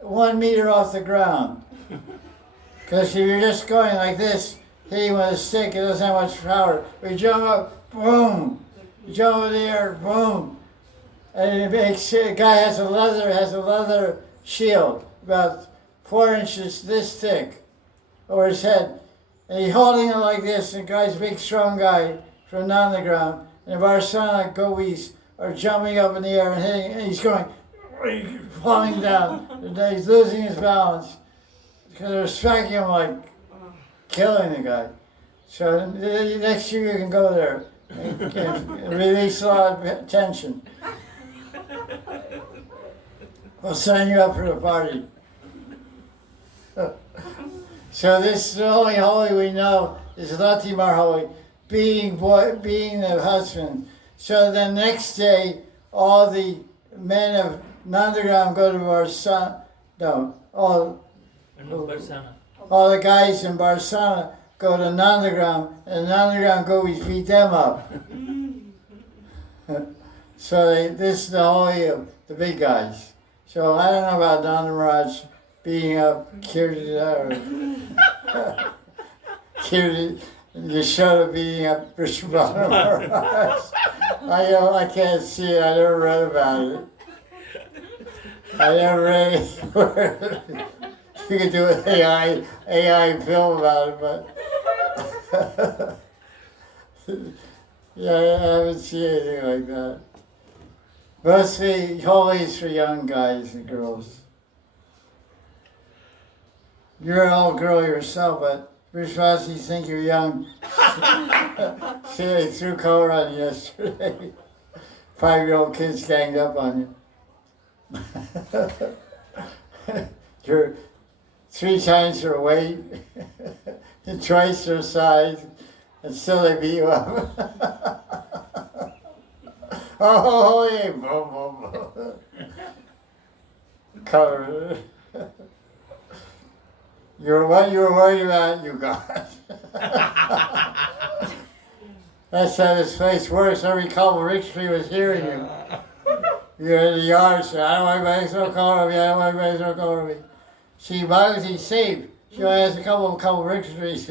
1 meter off the ground. Because if you're just going like this, hitting with a stick, it doesn't have much power. We jump up, boom. You jump over the air, boom. And it makes a guy has a leather shield, about 4 inches this thick, over his head. And he's holding it like this, and the guy's a big strong guy from Nandagram. And the Varsana gopis are jumping up in the air and hitting, and he's going, falling down. And he's losing his balance because they're striking him like killing the guy. So next year you can go there and release a lot of tension. We'll sign you up for the party. So this is the only holy we know is Lati Marholi, being the husband. So the next day, all the men of Nandagram go to Barsana. All the guys in Barsana go to Nandagram, and Nandagram gopis beat them up. So this is the holy of the big guys. So I don't know about Nanda Maharaj beating up Kirti Yashoda beating up Vishwabhadra Maharaj. I can't see it. I never read about it. I never read it. You could do an AI film about it, but yeah, I haven't seen anything like that. Mostly holy is for young guys and girls. You're an old girl yourself, but you're supposed to think you're young. See, they threw color on you yesterday. 5-year-old kids ganged up on you. You're 3 times their weight, and twice their size, and still they beat you up. Oh, yeah, boom, boom, boom. Color. What you were worried about, you got. That's how this place works. Every couple of Rick was hearing you. You're in the yard, so I don't want anybody to throw color on me, I don't want anybody to throw color on me. See, Bobbaji's safe. She only has a couple of Rick trees.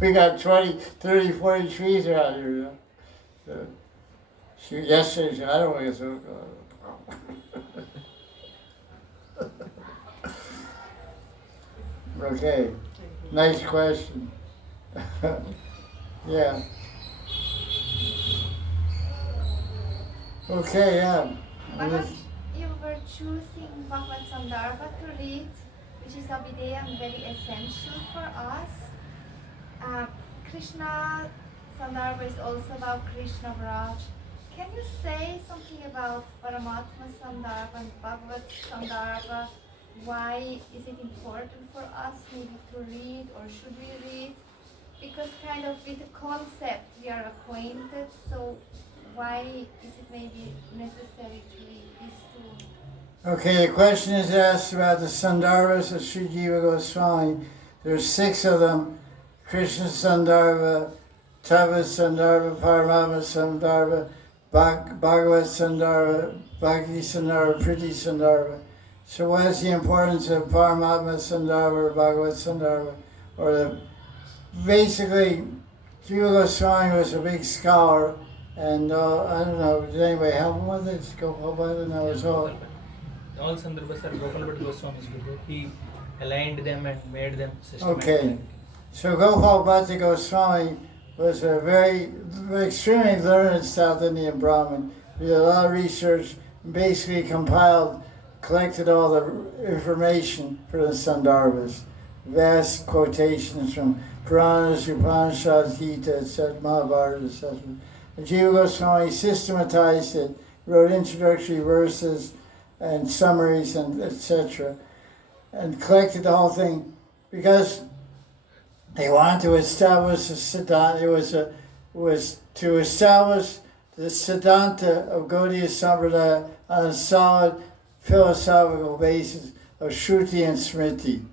We got 20, 30, 40 trees around here. You know? So, yesterday she said, I don't want to throw color. Okay, nice question. Yeah. Okay, yeah. Maharaj, you were choosing Bhagavad Sandarbha to read, which is Abhideya and very essential for us. Krishna Sandarbha is also about Krishna Vraj. Can you say something about Paramatma Sandarbha and Bhagavad Sandarbha? Why is it important for us maybe to read, or should we read? Because kind of with the concept we are acquainted, so why is it maybe necessary to read these two? Okay, the question is asked about the Sandarbhas of Sri Jiva Goswami. There's 6 of them. Krishna Sandarbha, Tava Sandarbha, Paramatma Sandarbha, Bhagavad Sandarbha, Bhakti Sandarbha, Priti Sandarbha. So what is the importance of Paramatma Sandarbha or Bhagavad Sandarbha? Basically, Jiva Goswami was a big scholar, and I don't know, did anybody help him with it? Gopal, I don't know, it's all Sandarbhas are Gopal Goswami's guru. He aligned them and made them systematic. Okay, so Gopal Bhatta Goswami was a extremely learned South Indian Brahmin. He did a lot of research, basically collected all the information for the Sandarbhas. Vast quotations from Puranas, Upanishads, Gita, etc., Mahabharata, etc. And Jiva Goswami systematized it, wrote introductory verses and summaries and etc., and collected the whole thing because they wanted to establish a siddhanta. It was to establish the siddhanta of Gaudiya Sampradaya on a solid philosophical basis of Shruti and Smriti.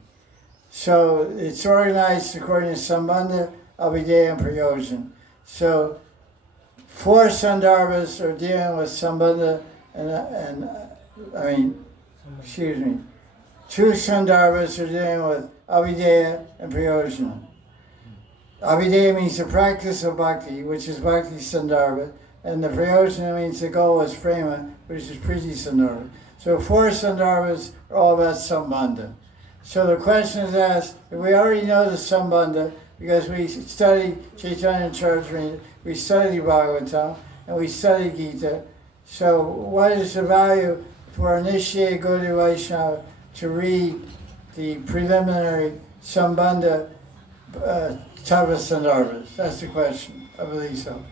So it's organized according to Sambandha, Abhideya, and Prayojan. So 4 Sandarbhas are dealing with Sambandha and 2 Sandarbhas are dealing with Abhideya and Prayojan. Abhideya means the practice of bhakti, which is Bhakti Sandarbha, and the Prayojan means the goal is prema, which is Priti Sandarbha. So 4 Sandarbhas are all about Sambandha. So the question is asked, if we already know the Sambandha, because we study Chaitanya Charitamrita, we study Bhagavatam, and we study Gita, so what is the value for initiated Gaudiya Vaisnava to read the preliminary Sambandha Tava Sandarbhas? That's the question, I believe so.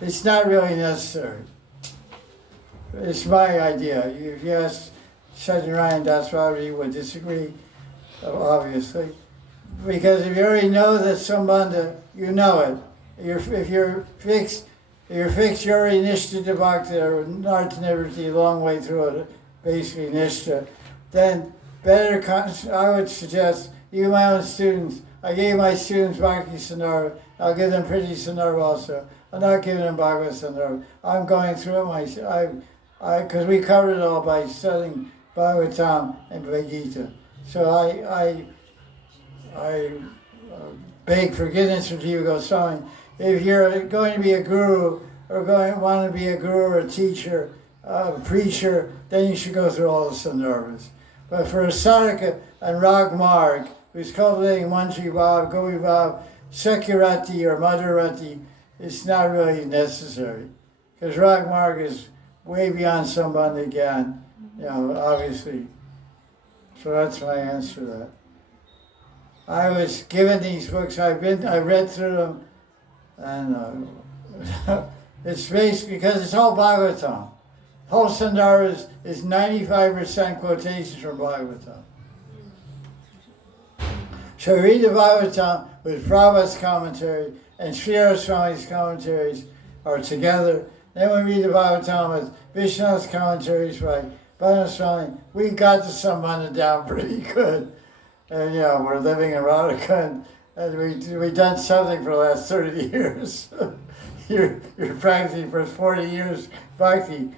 It's not really necessary. It's my idea. If you ask Satyanaran Daswari, he would disagree, obviously. Because if you already know that Sambandha, you know it. If you're fixed, you're already Nishtha to Bhakti or Nartha Nivriti, a long way through it, basically Nishtha, then better, I would suggest, you my own students, I gave my students Bhakti Sandarbha, I'll give them Priti Sandarbha also. I'm not giving them Bhagavad Sandarbha. I'm going through it myself. Because we covered it all by studying Bhagavatam and Gita. So I beg forgiveness from Jiva Goswami. If you're going to be a guru, or want to be a guru or a teacher, a preacher, then you should go through all the Sandarbhas. But for a sadhaka and Ragmarg, who's cultivating Manjri Bhav, Govi Bhav, Sekhirati or Madhurati, it's not really necessary. Because Rag Marg is way beyond Sambandha Gyan, obviously. So that's my answer to that. I was given these books, I read through them, and it's basically, because it's all Bhagavatam. Whole Sundara is 95% quotations from Bhagavatam. So read the Bhagavatam with Prabhupada's commentary and Sri Swami's commentaries are together. Then we read the Bhagavatam with Vishnu's commentaries by Bhagavad Swami. We got the Sambandha down pretty good. And we're living in Radha Kunda, and we've done something for the last 30 years. you're practicing for 40 years bhakti.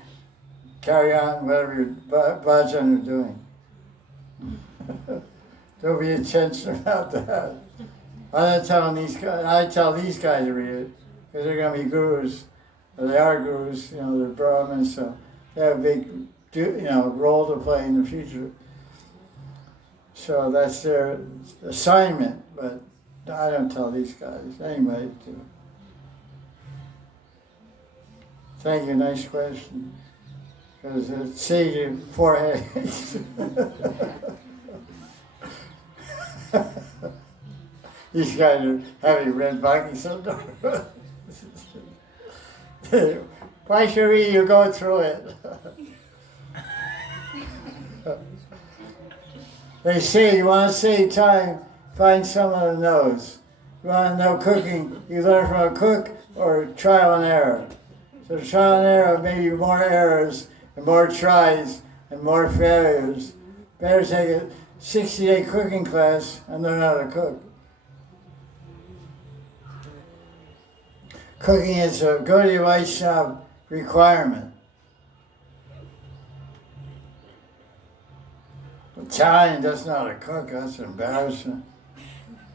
Carry on whatever your bhajan are doing. Don't be intentional about that. I tell these guys to read it, because they're going to be gurus. They are gurus, they're Brahmins, so they have a big role to play in the future. So that's their assignment, but I don't tell these guys. Anybody do. Thank you, nice question. Because it saves you forehead. These guys are having read Bhakti Sundara. Why should we? You're going through it. They say you want to save time, find someone who knows. You want to know cooking, you learn from a cook or trial and error. So trial and error, maybe more errors and more tries and more failures. Better take a 60-day cooking class and learn how to cook. Cooking is a Gaudiya Vaisnava requirement. Italian doesn't know how to cook, that's embarrassing.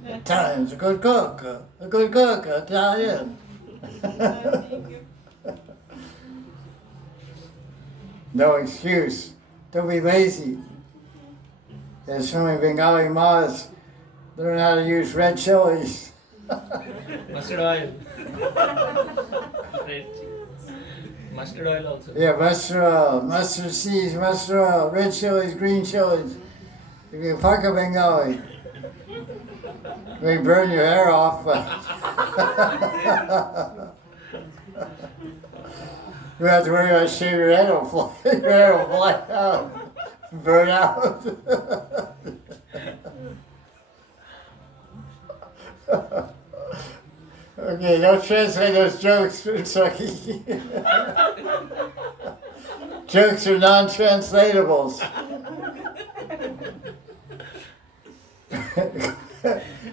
Italian's a good cook, Italian. No excuse. Don't be lazy. There's so many Bengali moths learn how to use red chilies. Mustard oil. Red chilies. Mustard oil also. Yeah, mustard oil, mustard seeds, mustard oil, red chilies, green chilies. If you fuck a Bengali, you may burn your hair off, but you have to worry about shaving your head will fly. Your hair will fly out, burn out. Okay, don't translate those jokes, Sucky. Jokes are non-translatables.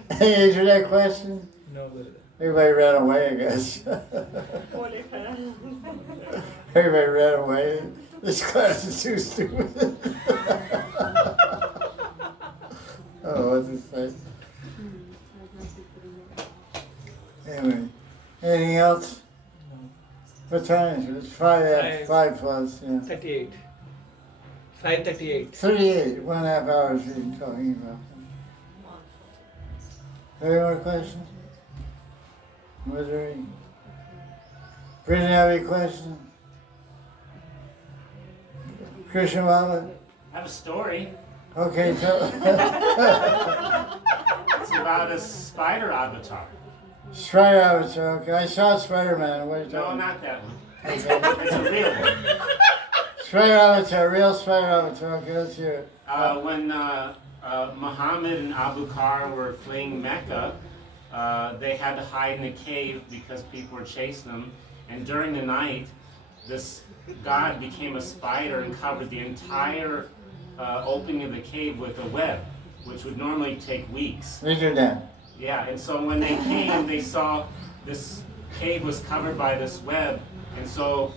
Any internet question? No, brother. Everybody ran away, I guess. Everybody ran away. This class is too stupid. Oh, what's it say? Anyway, anything else? What time is it? It's 5 plus, yeah. 38. 5:38. 38, 1.5 hours we've been talking about them. Any more questions? Was there any? Didn't have any questions? Krishna Baba? I have a story. Okay, tell. It's about a spider avatar. Spider Avatar, okay. I saw Spider-Man. What are you No, talking not that one. about? It's a real one. Spider Avatar, real Spider Avatar. Okay, let's hear it. When Muhammad and Abu Bakr were fleeing Mecca, they had to hide in a cave because people were chasing them. And during the night, this god became a spider and covered the entire opening of the cave with a web, which would normally take weeks. Internet. Yeah, and so when they came, they saw this cave was covered by this web, and so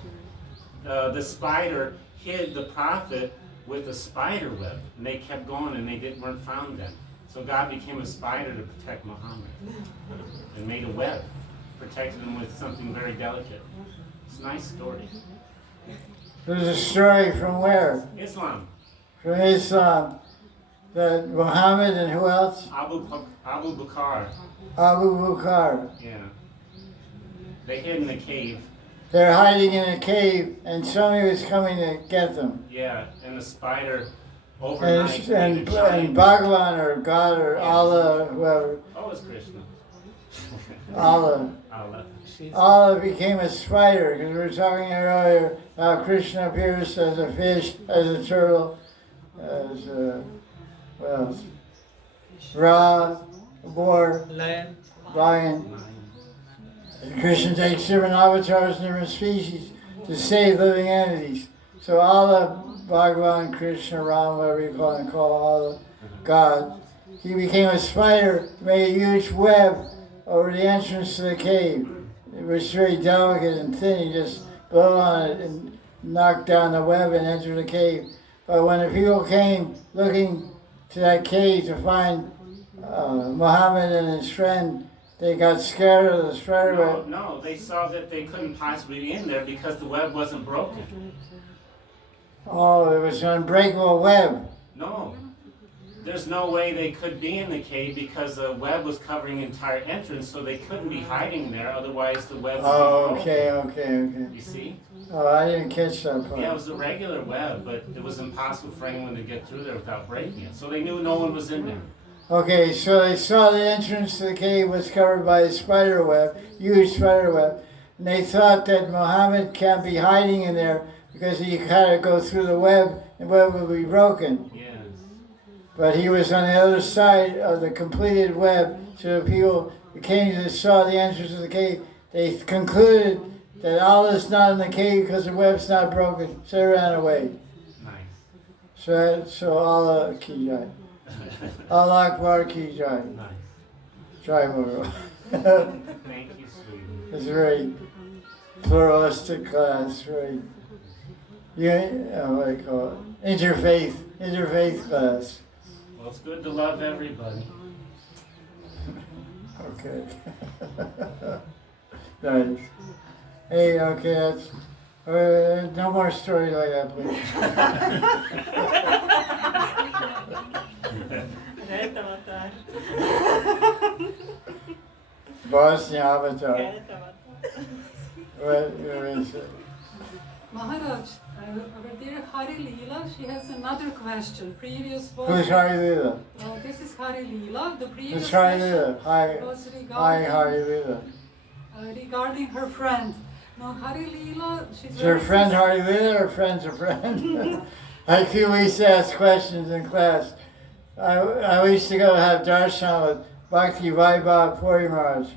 the spider hid the prophet with a spider web, and they kept going, and they weren't found then. So God became a spider to protect Muhammad, and made a web, protected him with something very delicate. It's a nice story. There's a story from where? Islam. From Islam. That Muhammad and who else? Abu Bakr. Abu Bakr. Yeah. They hid in the cave. They're hiding in a cave, and somebody was coming to get them. Yeah, and the spider overnight. And Bhagavan or God or Allah, whoever, Oh, it's Krishna. Allah. Allah became a spider, because we were talking earlier how Krishna appears as a fish, as a turtle, as a, what else? Ra, a boar, lion. And Krishna takes different avatars, different species to save living entities. So Allah, Bhagavan, Krishna, Ram, whatever you call Allah, God, he became a spider, made a huge web over the entrance to the cave. It was very delicate and thin. He just blew on it and knocked down the web and entered the cave. But when the people came looking to that cave to find Muhammad and his friend, they got scared of the spider web. No, they saw that they couldn't possibly be in there because the web wasn't broken. Oh, it was an unbreakable web. No. There's no way they could be in the cave because the web was covering the entire entrance, so they couldn't be hiding there, otherwise the web would be broken. Okay. You see? Oh, I didn't catch that part. Yeah, it was a regular web, but it was impossible for anyone to get through there without breaking it. So they knew no one was in there. Okay, so they saw the entrance to the cave was covered by a spider web, huge spider web, and they thought that Muhammad can't be hiding in there because he had to go through the web, and the web would be broken. Yes. But he was on the other side of the completed web, so the people who came to saw the entrance to the cave, they concluded that Allah's not in the cave because the web's not broken, so they ran away. Nice. So Allah ki jai. Allah Akbar ki jai. Nice. Jai Guru. Thank you, sweetie. It's a very pluralistic class, very, what do you call it? Interfaith class. Well, it's good to love everybody. Okay. Nice. Hey, okay, that's, no more story like that, please. Bosnia Avatar. What is it? Maharaj, our dear Hari Leela, she has another question. Previous was... Who's Hari Leela? This is Hari Leela. The previous It's Hari question Leela. Hi, was Hari Leela. regarding her friend. Now, Hari Leela, she's Is her friend Hari Leela or friend's a friend? I used to ask questions in class. I used to go have darshan with Bhakti Vaibhav Puri Maharaj.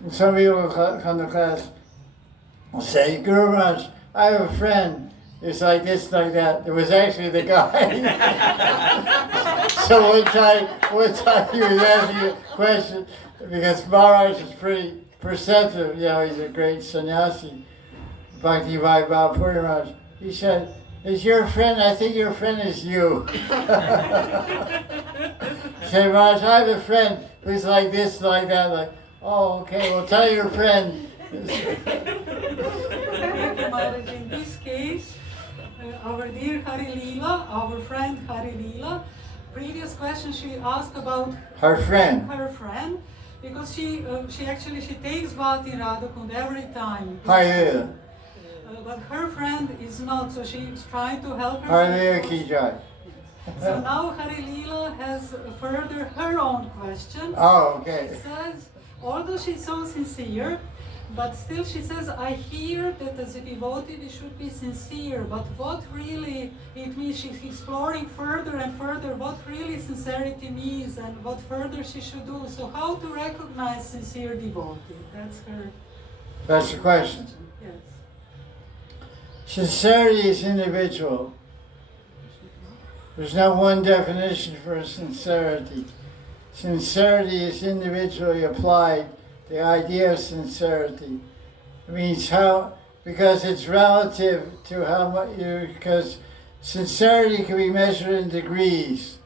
And some people will come to class and say, Guru Maharaj, I have a friend. It's like this, like that. It was actually the guy. So one time he was asking a question, because Maharaj is pretty perceptive, he's a great sannyasi, Bhakti Vaibhav Puri Maharaj. He said, is your friend, I think your friend is you. Say, Maharaj, I have a friend who's like this, like that, like, oh, okay, well tell your friend. Maharaj, in this case, our dear Hari Leela, our friend Hari Leela, previous question she asked about her friend, because she takes bath in Radha Kunda every time. Hari Leela. But her friend is not, so she's trying to help her. Hari Leela ki jai. So now Hari Leela has further her own question. Oh, okay. She says, although she's so sincere, but still she says, I hear that as a devotee we should be sincere, but what really it means, she's exploring further and further what really sincerity means and what further she should do. So how to recognize sincere devotee? That's the question. Yes. Sincerity is individual. There's no one definition for sincerity. Sincerity is individually applied. The idea of sincerity. It means because it's relative to how much because sincerity can be measured in degrees.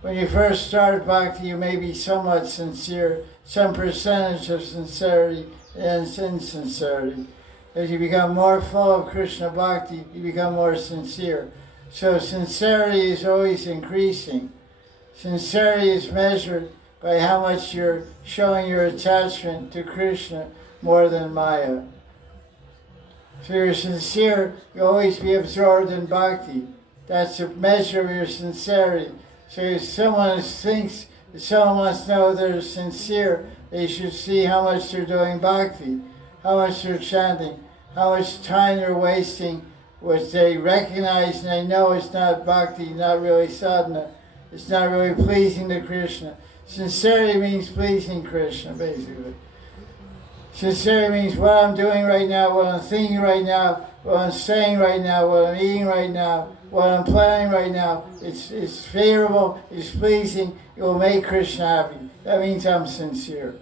When you first start bhakti, you may be somewhat sincere, some percentage of sincerity and insincerity. As you become more full of Krishna bhakti, you become more sincere. So sincerity is always increasing. Sincerity is measured by how much you're showing your attachment to Krishna more than Maya. If you're sincere, you'll always be absorbed in bhakti. That's a measure of your sincerity. So if someone thinks, if someone wants to know they're sincere, they should see how much they're doing bhakti, how much they're chanting, how much time they're wasting, which they recognize and they know it's not bhakti, not really sadhana, it's not really pleasing to Krishna. Sincerity means pleasing Krishna, basically. Sincerity means what I'm doing right now, what I'm thinking right now, what I'm saying right now, what I'm eating right now, what I'm planning right now. It's favorable, it's pleasing, it will make Krishna happy. That means I'm sincere.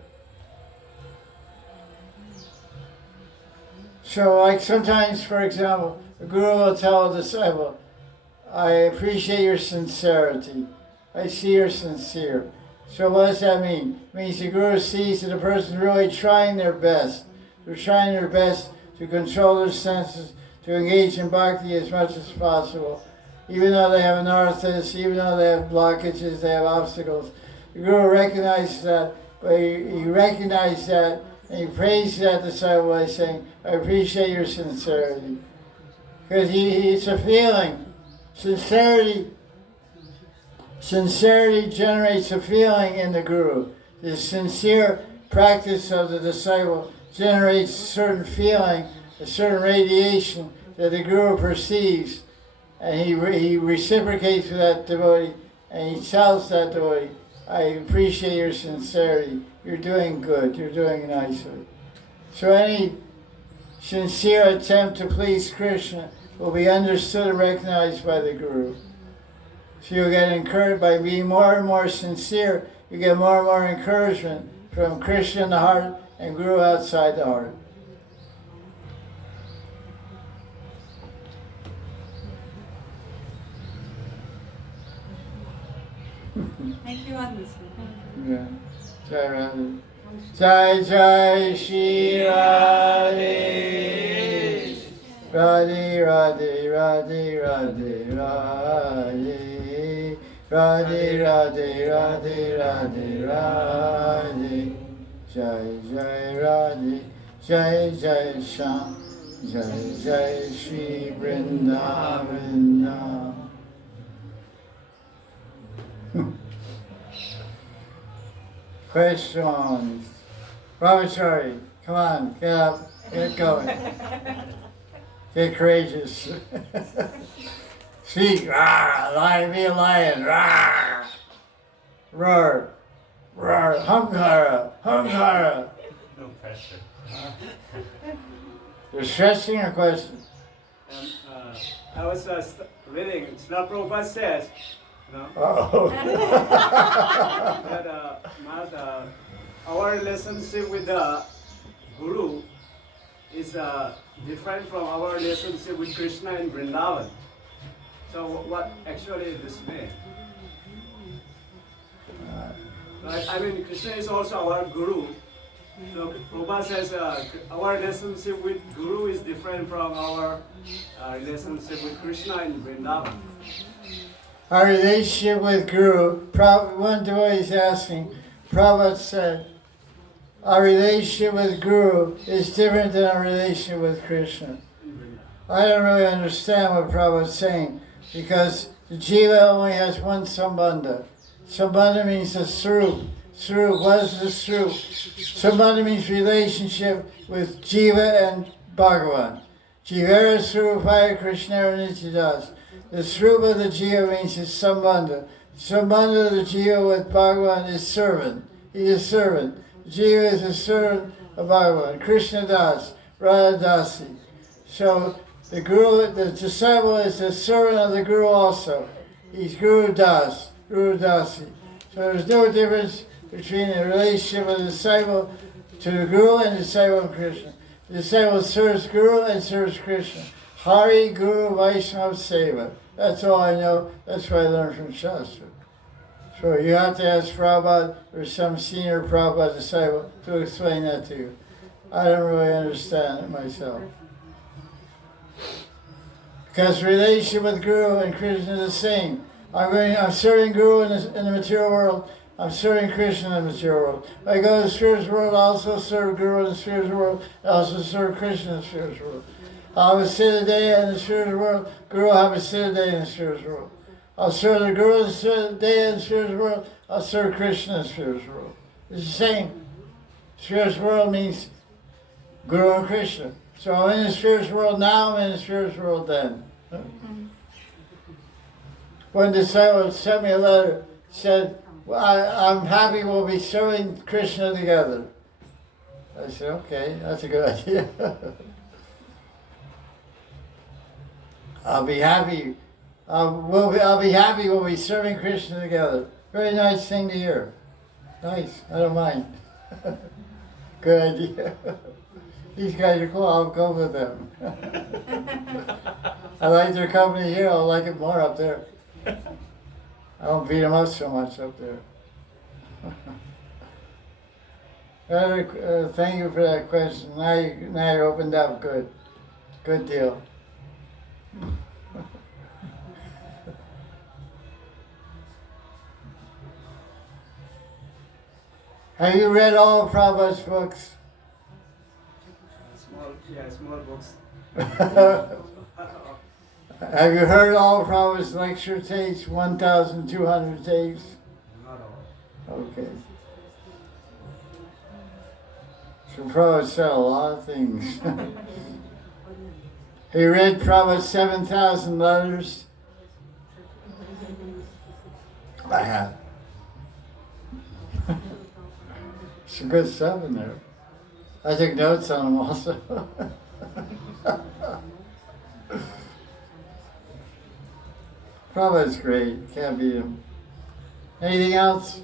So like sometimes, for example, a guru will tell a disciple, I appreciate your sincerity. I see you're sincere. So what does that mean? It means the guru sees that the person is really trying their best. They're trying their best to control their senses, to engage in bhakti as much as possible. Even though they have anarthas, even though they have blockages, they have obstacles. The guru recognizes that, but he recognizes that and he praises that disciple by saying, I appreciate your sincerity. Because it's a feeling. Sincerity generates a feeling in the guru. The sincere practice of the disciple generates a certain feeling, a certain radiation that the guru perceives, and he reciprocates with that devotee, and he tells that devotee, I appreciate your sincerity. You're doing good. You're doing nicely. So any sincere attempt to please Krishna will be understood and recognized by the guru. So you'll get encouraged by being more and more sincere. You get more and more encouragement from Krishna in the heart and Guru outside the heart. Thank you, Anderson. Yeah. Jaya Radhe. Jaya Jaya Sri Radhe. Radhe Radhe Radhe Radhe Radhe. Radhe Radhe Radhe Radhe Radhe. Jaya Jaya Radhe. Jaya Jaya Sham. Jaya Jaya Sri Vrindavan. Questions? Brahmachari, come on, get up, get going. Get courageous. Speak, rah, lion, be a lion, rah. Roar, roar, Hamkara, Hamkara. No pressure. You're stressing or question? I was reading, Srila Prabhupada says, Oh. that our relationship with the Guru is different from our relationship with Krishna in Vrindavan. So what actually this means? Right? I mean, Krishna is also our Guru. So Prabhupada says our relationship with Guru is different from our relationship with Krishna in Vrindavan. Our relationship with Guru, one devotee is asking, Prabhupada said, our relationship with Guru is different than our relationship with Krishna. I don't really understand what Prabhupada is saying, because the jiva only has one sambandha. Sambandha means the swarup. Swarup, what is the swarup? Sambandha means relationship with jiva and Bhagavan. Jivara swarupaya Krishnara nityadas. The swarup of the jiva means his sambandha. Sambandha of the jiva with Bhagavan is servant. He is servant. Jiva is a servant of Bhagavan. Krishna Das, Radha Dasi. So the guru, the disciple is a servant of the guru also. He's Guru Das, Guru Dasi. So there's no difference between the relationship of the disciple to the guru and the disciple of Krishna. The disciple serves Guru and serves Krishna. Hari Guru Vaisnava Seva. That's all I know. That's what I learned from Shastra. So you have to ask Prabhupada or some senior Prabhupada disciple to explain that to you. I don't really understand it myself. Because relationship with Guru and Krishna is the same. I'm serving Guru in the material world. I'm serving Krishna in the material world. I go to the spiritual world, I also serve Guru in the spiritual world. I also serve Krishna in the spiritual world. I'll have a Siddha Day in the spiritual world. Guru will have a Siddha Day in the spiritual world. I'll serve the Guru Day in the spiritual world. I'll serve Krishna in the spiritual world. It's the same. Spiritual world means Guru and Krishna. So I'm in the spiritual world now, I'm in the spiritual world then. One disciple sent me a letter, said, well, I'm happy we'll be serving Krishna together. I said, okay, that's a good idea. I'll be happy. I'll be happy we'll be serving Krishna together. Very nice thing to hear. Nice, I don't mind. Good idea. These guys are cool, I'll go with them. I like their company here, I'll like it more up there. I don't beat them up so much up there. Thank you for that question. Now you opened up. Good. Good deal. Have you read all of Prabhupada's books? Small books. Have you heard all of Prabhupada's lecture tapes, 1,200 tapes? Not all. Okay. So Prabhupada said a lot of things. He read Prabhupada's 7,000 letters. I have. Some good stuff in there. I took notes on them also. Prabhupada's great. Can't beat him. Anything else?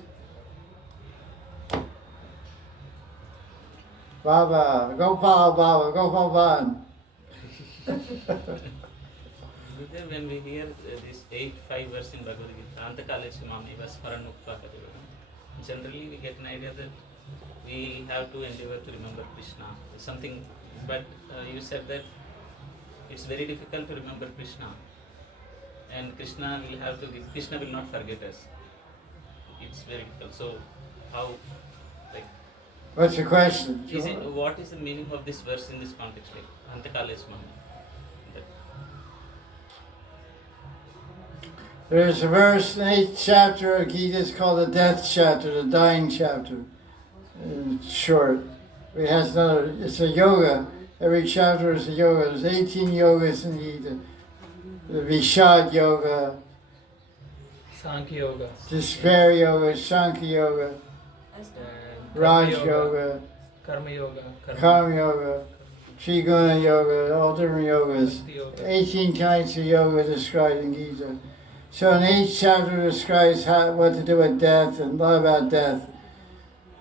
Baba, Gopal, Baba, Gopal Ban. When we hear this 8-5 verse in Bhagavad Gita, Antakale Shimami Vasmaranukva, generally we get an idea that we have to endeavor to remember Krishna. Something, but you said that it's very difficult to remember Krishna, and Krishna will not forget us. It's very difficult. So, how, like? What's the question? What is the meaning of this verse in this context, like Antakale Shimami? There's a verse in the 8th chapter of Gita, it's called the death chapter, the dying chapter. In short, it has another, it's a yoga. Every chapter is a yoga. There's 18 yogas in Gita. The Vishad yoga, Sankhya yoga, despair yoga, Sankhya yoga, Raj yoga, Karma yoga, Karma yoga, Triguna yoga, all different yogas. 18 kinds of yoga described in Gita. So in each chapter describes what to do with death and a lot about death.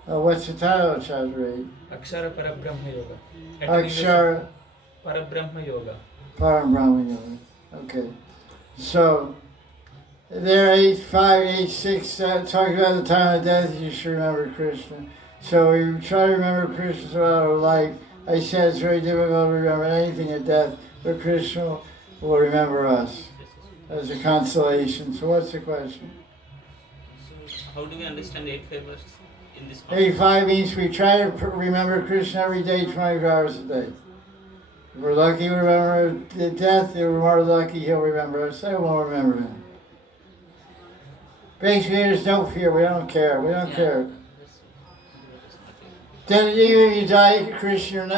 What's the title of chapter 8? Akshara Parabrahma yoga. Akshara Parabrahma yoga. Parabrahma yoga. Okay. So there 8.5, 8.6 talking about the time of death, you should remember Krishna. So we try to remember Krishna throughout our life. I said it's very difficult to remember anything at death, but Krishna will remember us as a consolation. So what's the question? So how do we understand 8.5 verse in this context? 8.5 means we try to remember Krishna every day, 24 hours a day. If we're lucky we remember death, if we're more lucky he'll remember us, I won't remember him. Basically there's no fear, we don't care, we don't care. Then even if you die, Krishna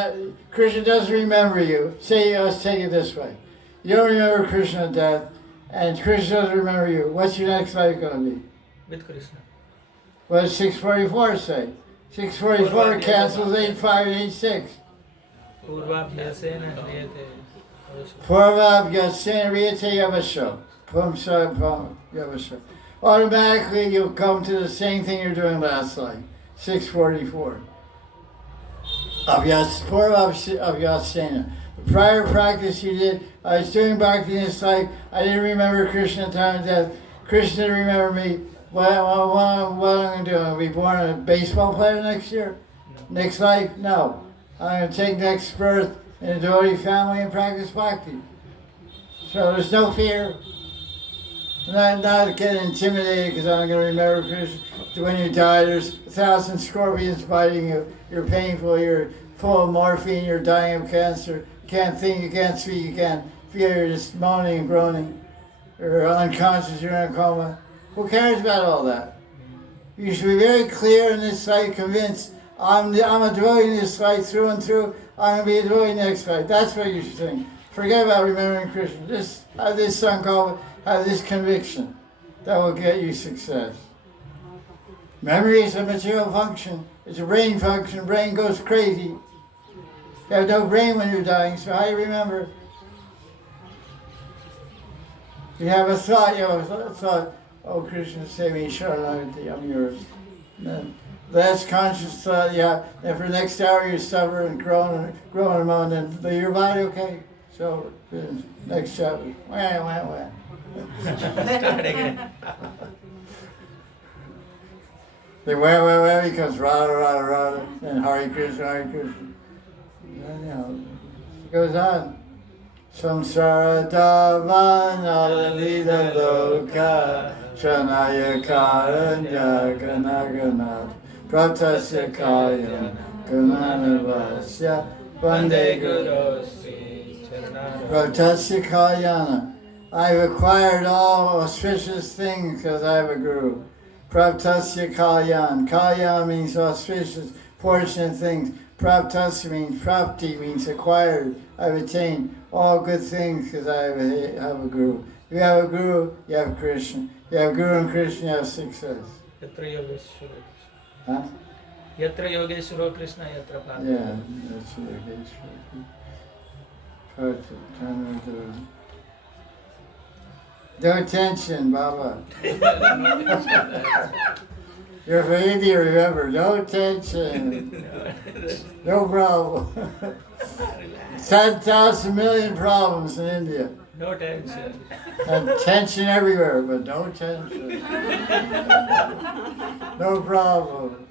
doesn't remember you. Let's take it this way. You don't remember Krishna at death, and Krishna doesn't remember you. What's your next life going to be? With Krishna. What does 644 say? 644 cancels 8.5 and 8.6. Purvabhyasena hriyate. Purvabhyasena hriyate yavasho. Pum yavasho. Automatically you'll come to the same thing you're doing last life. 644. Purvabhyasena. The prior practice you did, I was doing bhakti in this life, I didn't remember Krishna at the time of death. Krishna didn't remember me. What am I going to do? I'll be born a baseball player next year? No. Next life? No. I'm going to take next birth in a devotee family and practice bhakti. So there's no fear. Not getting intimidated because I'm going to remember Krishna. When you die, there's 1,000 scorpions biting you. You're painful. You're full of morphine. You're dying of cancer. can't think, you can't speak, you can't feel, you're just moaning and groaning. You're unconscious, you're in a coma. Who cares about all that? You should be very clear in this life, convinced, I'm a devotee in this life through and through, I'm going to be a devotee in the next life. That's what you should think. Forget about remembering Krishna. Just have this song called, have this conviction. That will get you success. Memory is a material function. It's a brain function. Brain goes crazy. You have no brain when you're dying, so how do you remember? You have a thought, oh Krishna, save me, Sharanagati, I'm yours. And then last conscious thought, yeah, and for the next hour you suffer and groan and moan, and your body, okay. So, next chapter, wah. Start again. The wah becomes Radha, and Hari Krishna. And, it goes on. Samsara Davana Lila Loka Shanaya Karanya Ganagana Pratasya Kaya Gananavasya Vande Guru Pratasya Kalyana. I've acquired all auspicious things because I have a guru. Pratasya Kalyan. Kalyan means auspicious, fortunate things. Praptasya means prapti, means acquired. I've attained all good things because I have a guru. If you have a guru, you have Krishna. You have guru and Krishna, you have success. Yatra Yogeshwaro Krishna. Huh? Yatra Yogeshwaro Krishna, Yatra Padma. Yeah, that's Yogeshwara. No tension, Baba. You're from India, remember, no tension. No problem. 10,000 million problems in India. No tension. And tension everywhere, but no tension. No problem.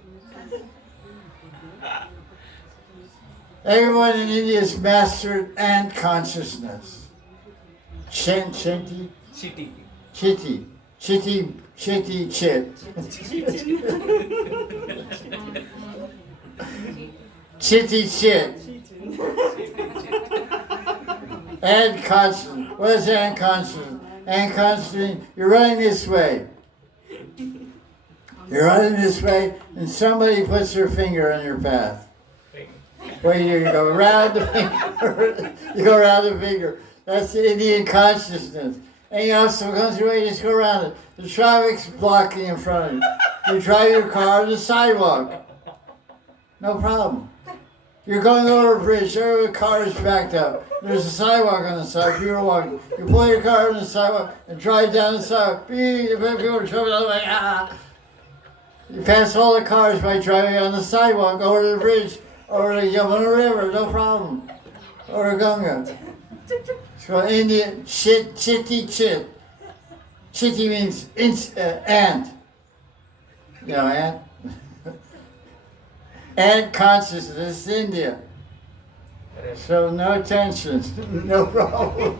Everyone in India is mastered and consciousness. Chiti. And consciousness. What is and consciousness? And consciousness, you're running this way. You're running this way, and somebody puts their finger on your path. What do? You go around the finger. You go around the finger. That's the Indian consciousness. Any obstacle comes your way, just go around it. The traffic's blocking in front of you. You drive your car on the sidewalk. No problem. You're going over a bridge, the car is backed up. There's a sidewalk on the side, people are walking. You pull your car on the sidewalk and drive down the sidewalk. People are coming out like, You pass all the cars by driving on the sidewalk, over the bridge, over the Yamuna River, no problem. Or Ganga. So Indian, chiti. Chiti means ant. You know, ant. Ant consciousness, this is India. So no tension, no problem.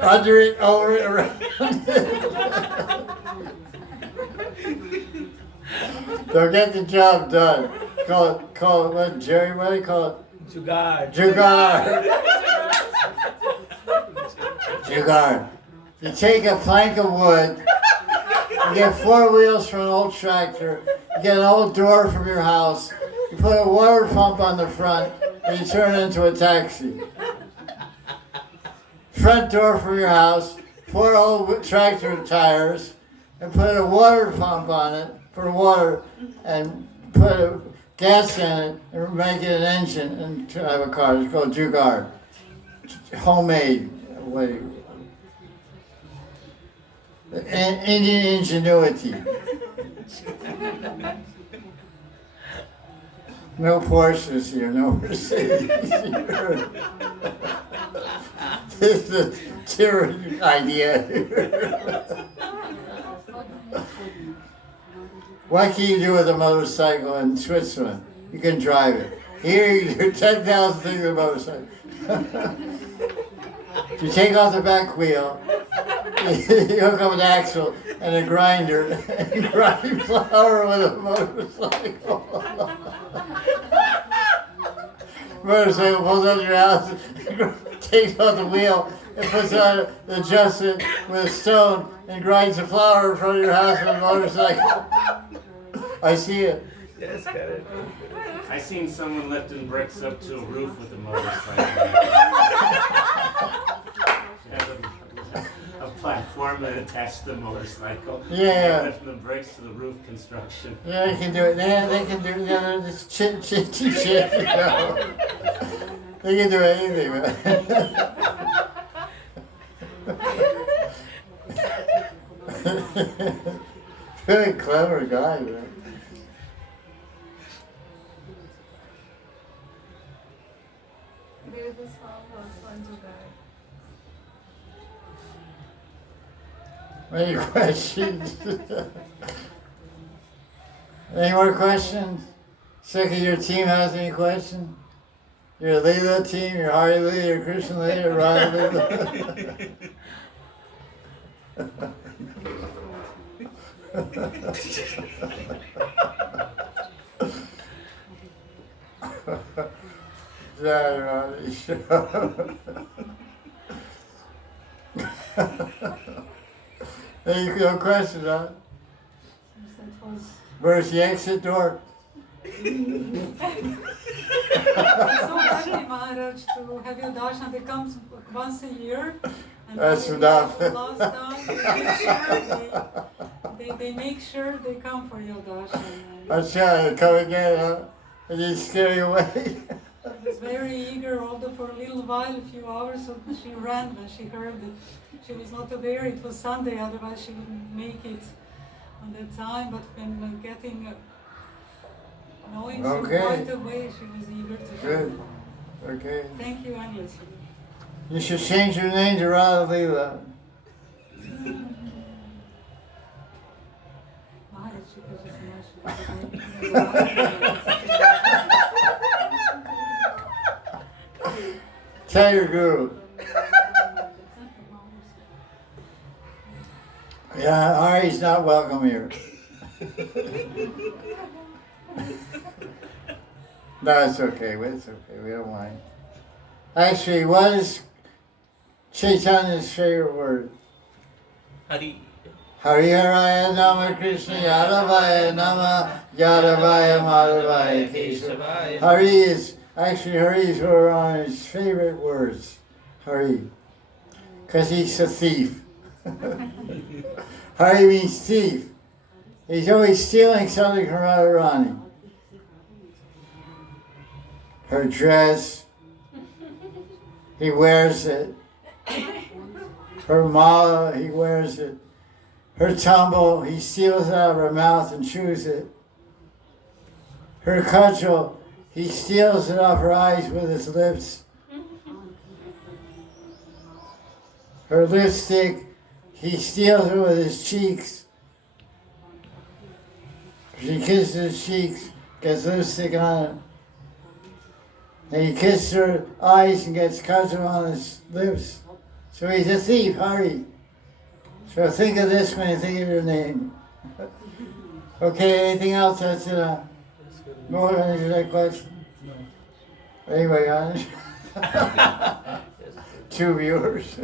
Under it, over it, around it. They'll get the job done. Call it what, Jerry, what do you call it? Jugaad. You take a plank of wood, you get 4 wheels from an old tractor, you get an old door from your house, you put a water pump on the front, and you turn it into a taxi. Front door from your house, 4 old tractor tires, and put a water pump on it for water, and put a gas in it, and make it an engine, and have a car. It's called Jugaad. Homemade. Indian ingenuity. No Porsches here, no Mercedes here. This is a tyranny idea here. What can you do with a motorcycle in Switzerland? You can drive it. Here you do 10,000 things with a motorcycle. You take off the back wheel, you hook up an axle and a grinder, and grind flour with a motorcycle. motorcycle pulls up to your house, takes out the wheel, and puts on the adjustment with a stone and grinds a flower in front of your house with a motorcycle. I see it. Yes, correct. I seen someone lifting bricks up to a roof with a motorcycle. A platform and attached to the motorcycle. Yeah. Lifting the bricks to the roof construction. Yeah, they can do it. They can do it. Yeah, this chit. You know. They can do anything, man. Very clever guy, man. There's a song for Sanju guy. Any questions? Any more questions? Second, your team has any questions? Your Leela team, your Hari Leela, your Krishna Leela, your Radha Leela. Jai Radha. Any no questions, huh? Where's the exit door? So happy, Maharaj, to have your darshan. They come once a year. And That's enough. Last time, they make sure they come for your darshan. I'm trying to come again, huh? And you scare you away. She was very eager, although for a little while, a few hours, so she ran when she heard that she was not aware it was Sunday, otherwise she wouldn't make it on that time. But when knowing she right away, she was eager to Good. come. Okay. Thank you endlessly. You should change your name to Radha Leela. Tell your guru. Yeah, Ari's not welcome here. No, it's okay. It's okay. We don't mind. Actually, what is Chaitanya's favorite word? Hari. Hariharaya Nama Krishna Yadavaya Nama Yadavaya Madhavaya Keshavaya. Hari is one of his favorite words. Hari. Because he's a thief. Hari means thief. He's always stealing something from Radharani. Her dress, he wears it. Her mala, he wears it. Her tumble, he steals it out of her mouth and chews it. Her cudgel, he steals it off her eyes with his lips. Her lipstick, he steals it with his cheeks. She kisses his cheeks, gets lipstick on it. And he kisses her eyes and gets cudgel on his lips. So he's a thief, Hari. So think of this when you think of your name. Okay, anything else that's more than that question? Anyway, two viewers.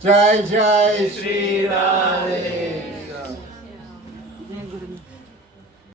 Jaya Jaya Sri Radhe.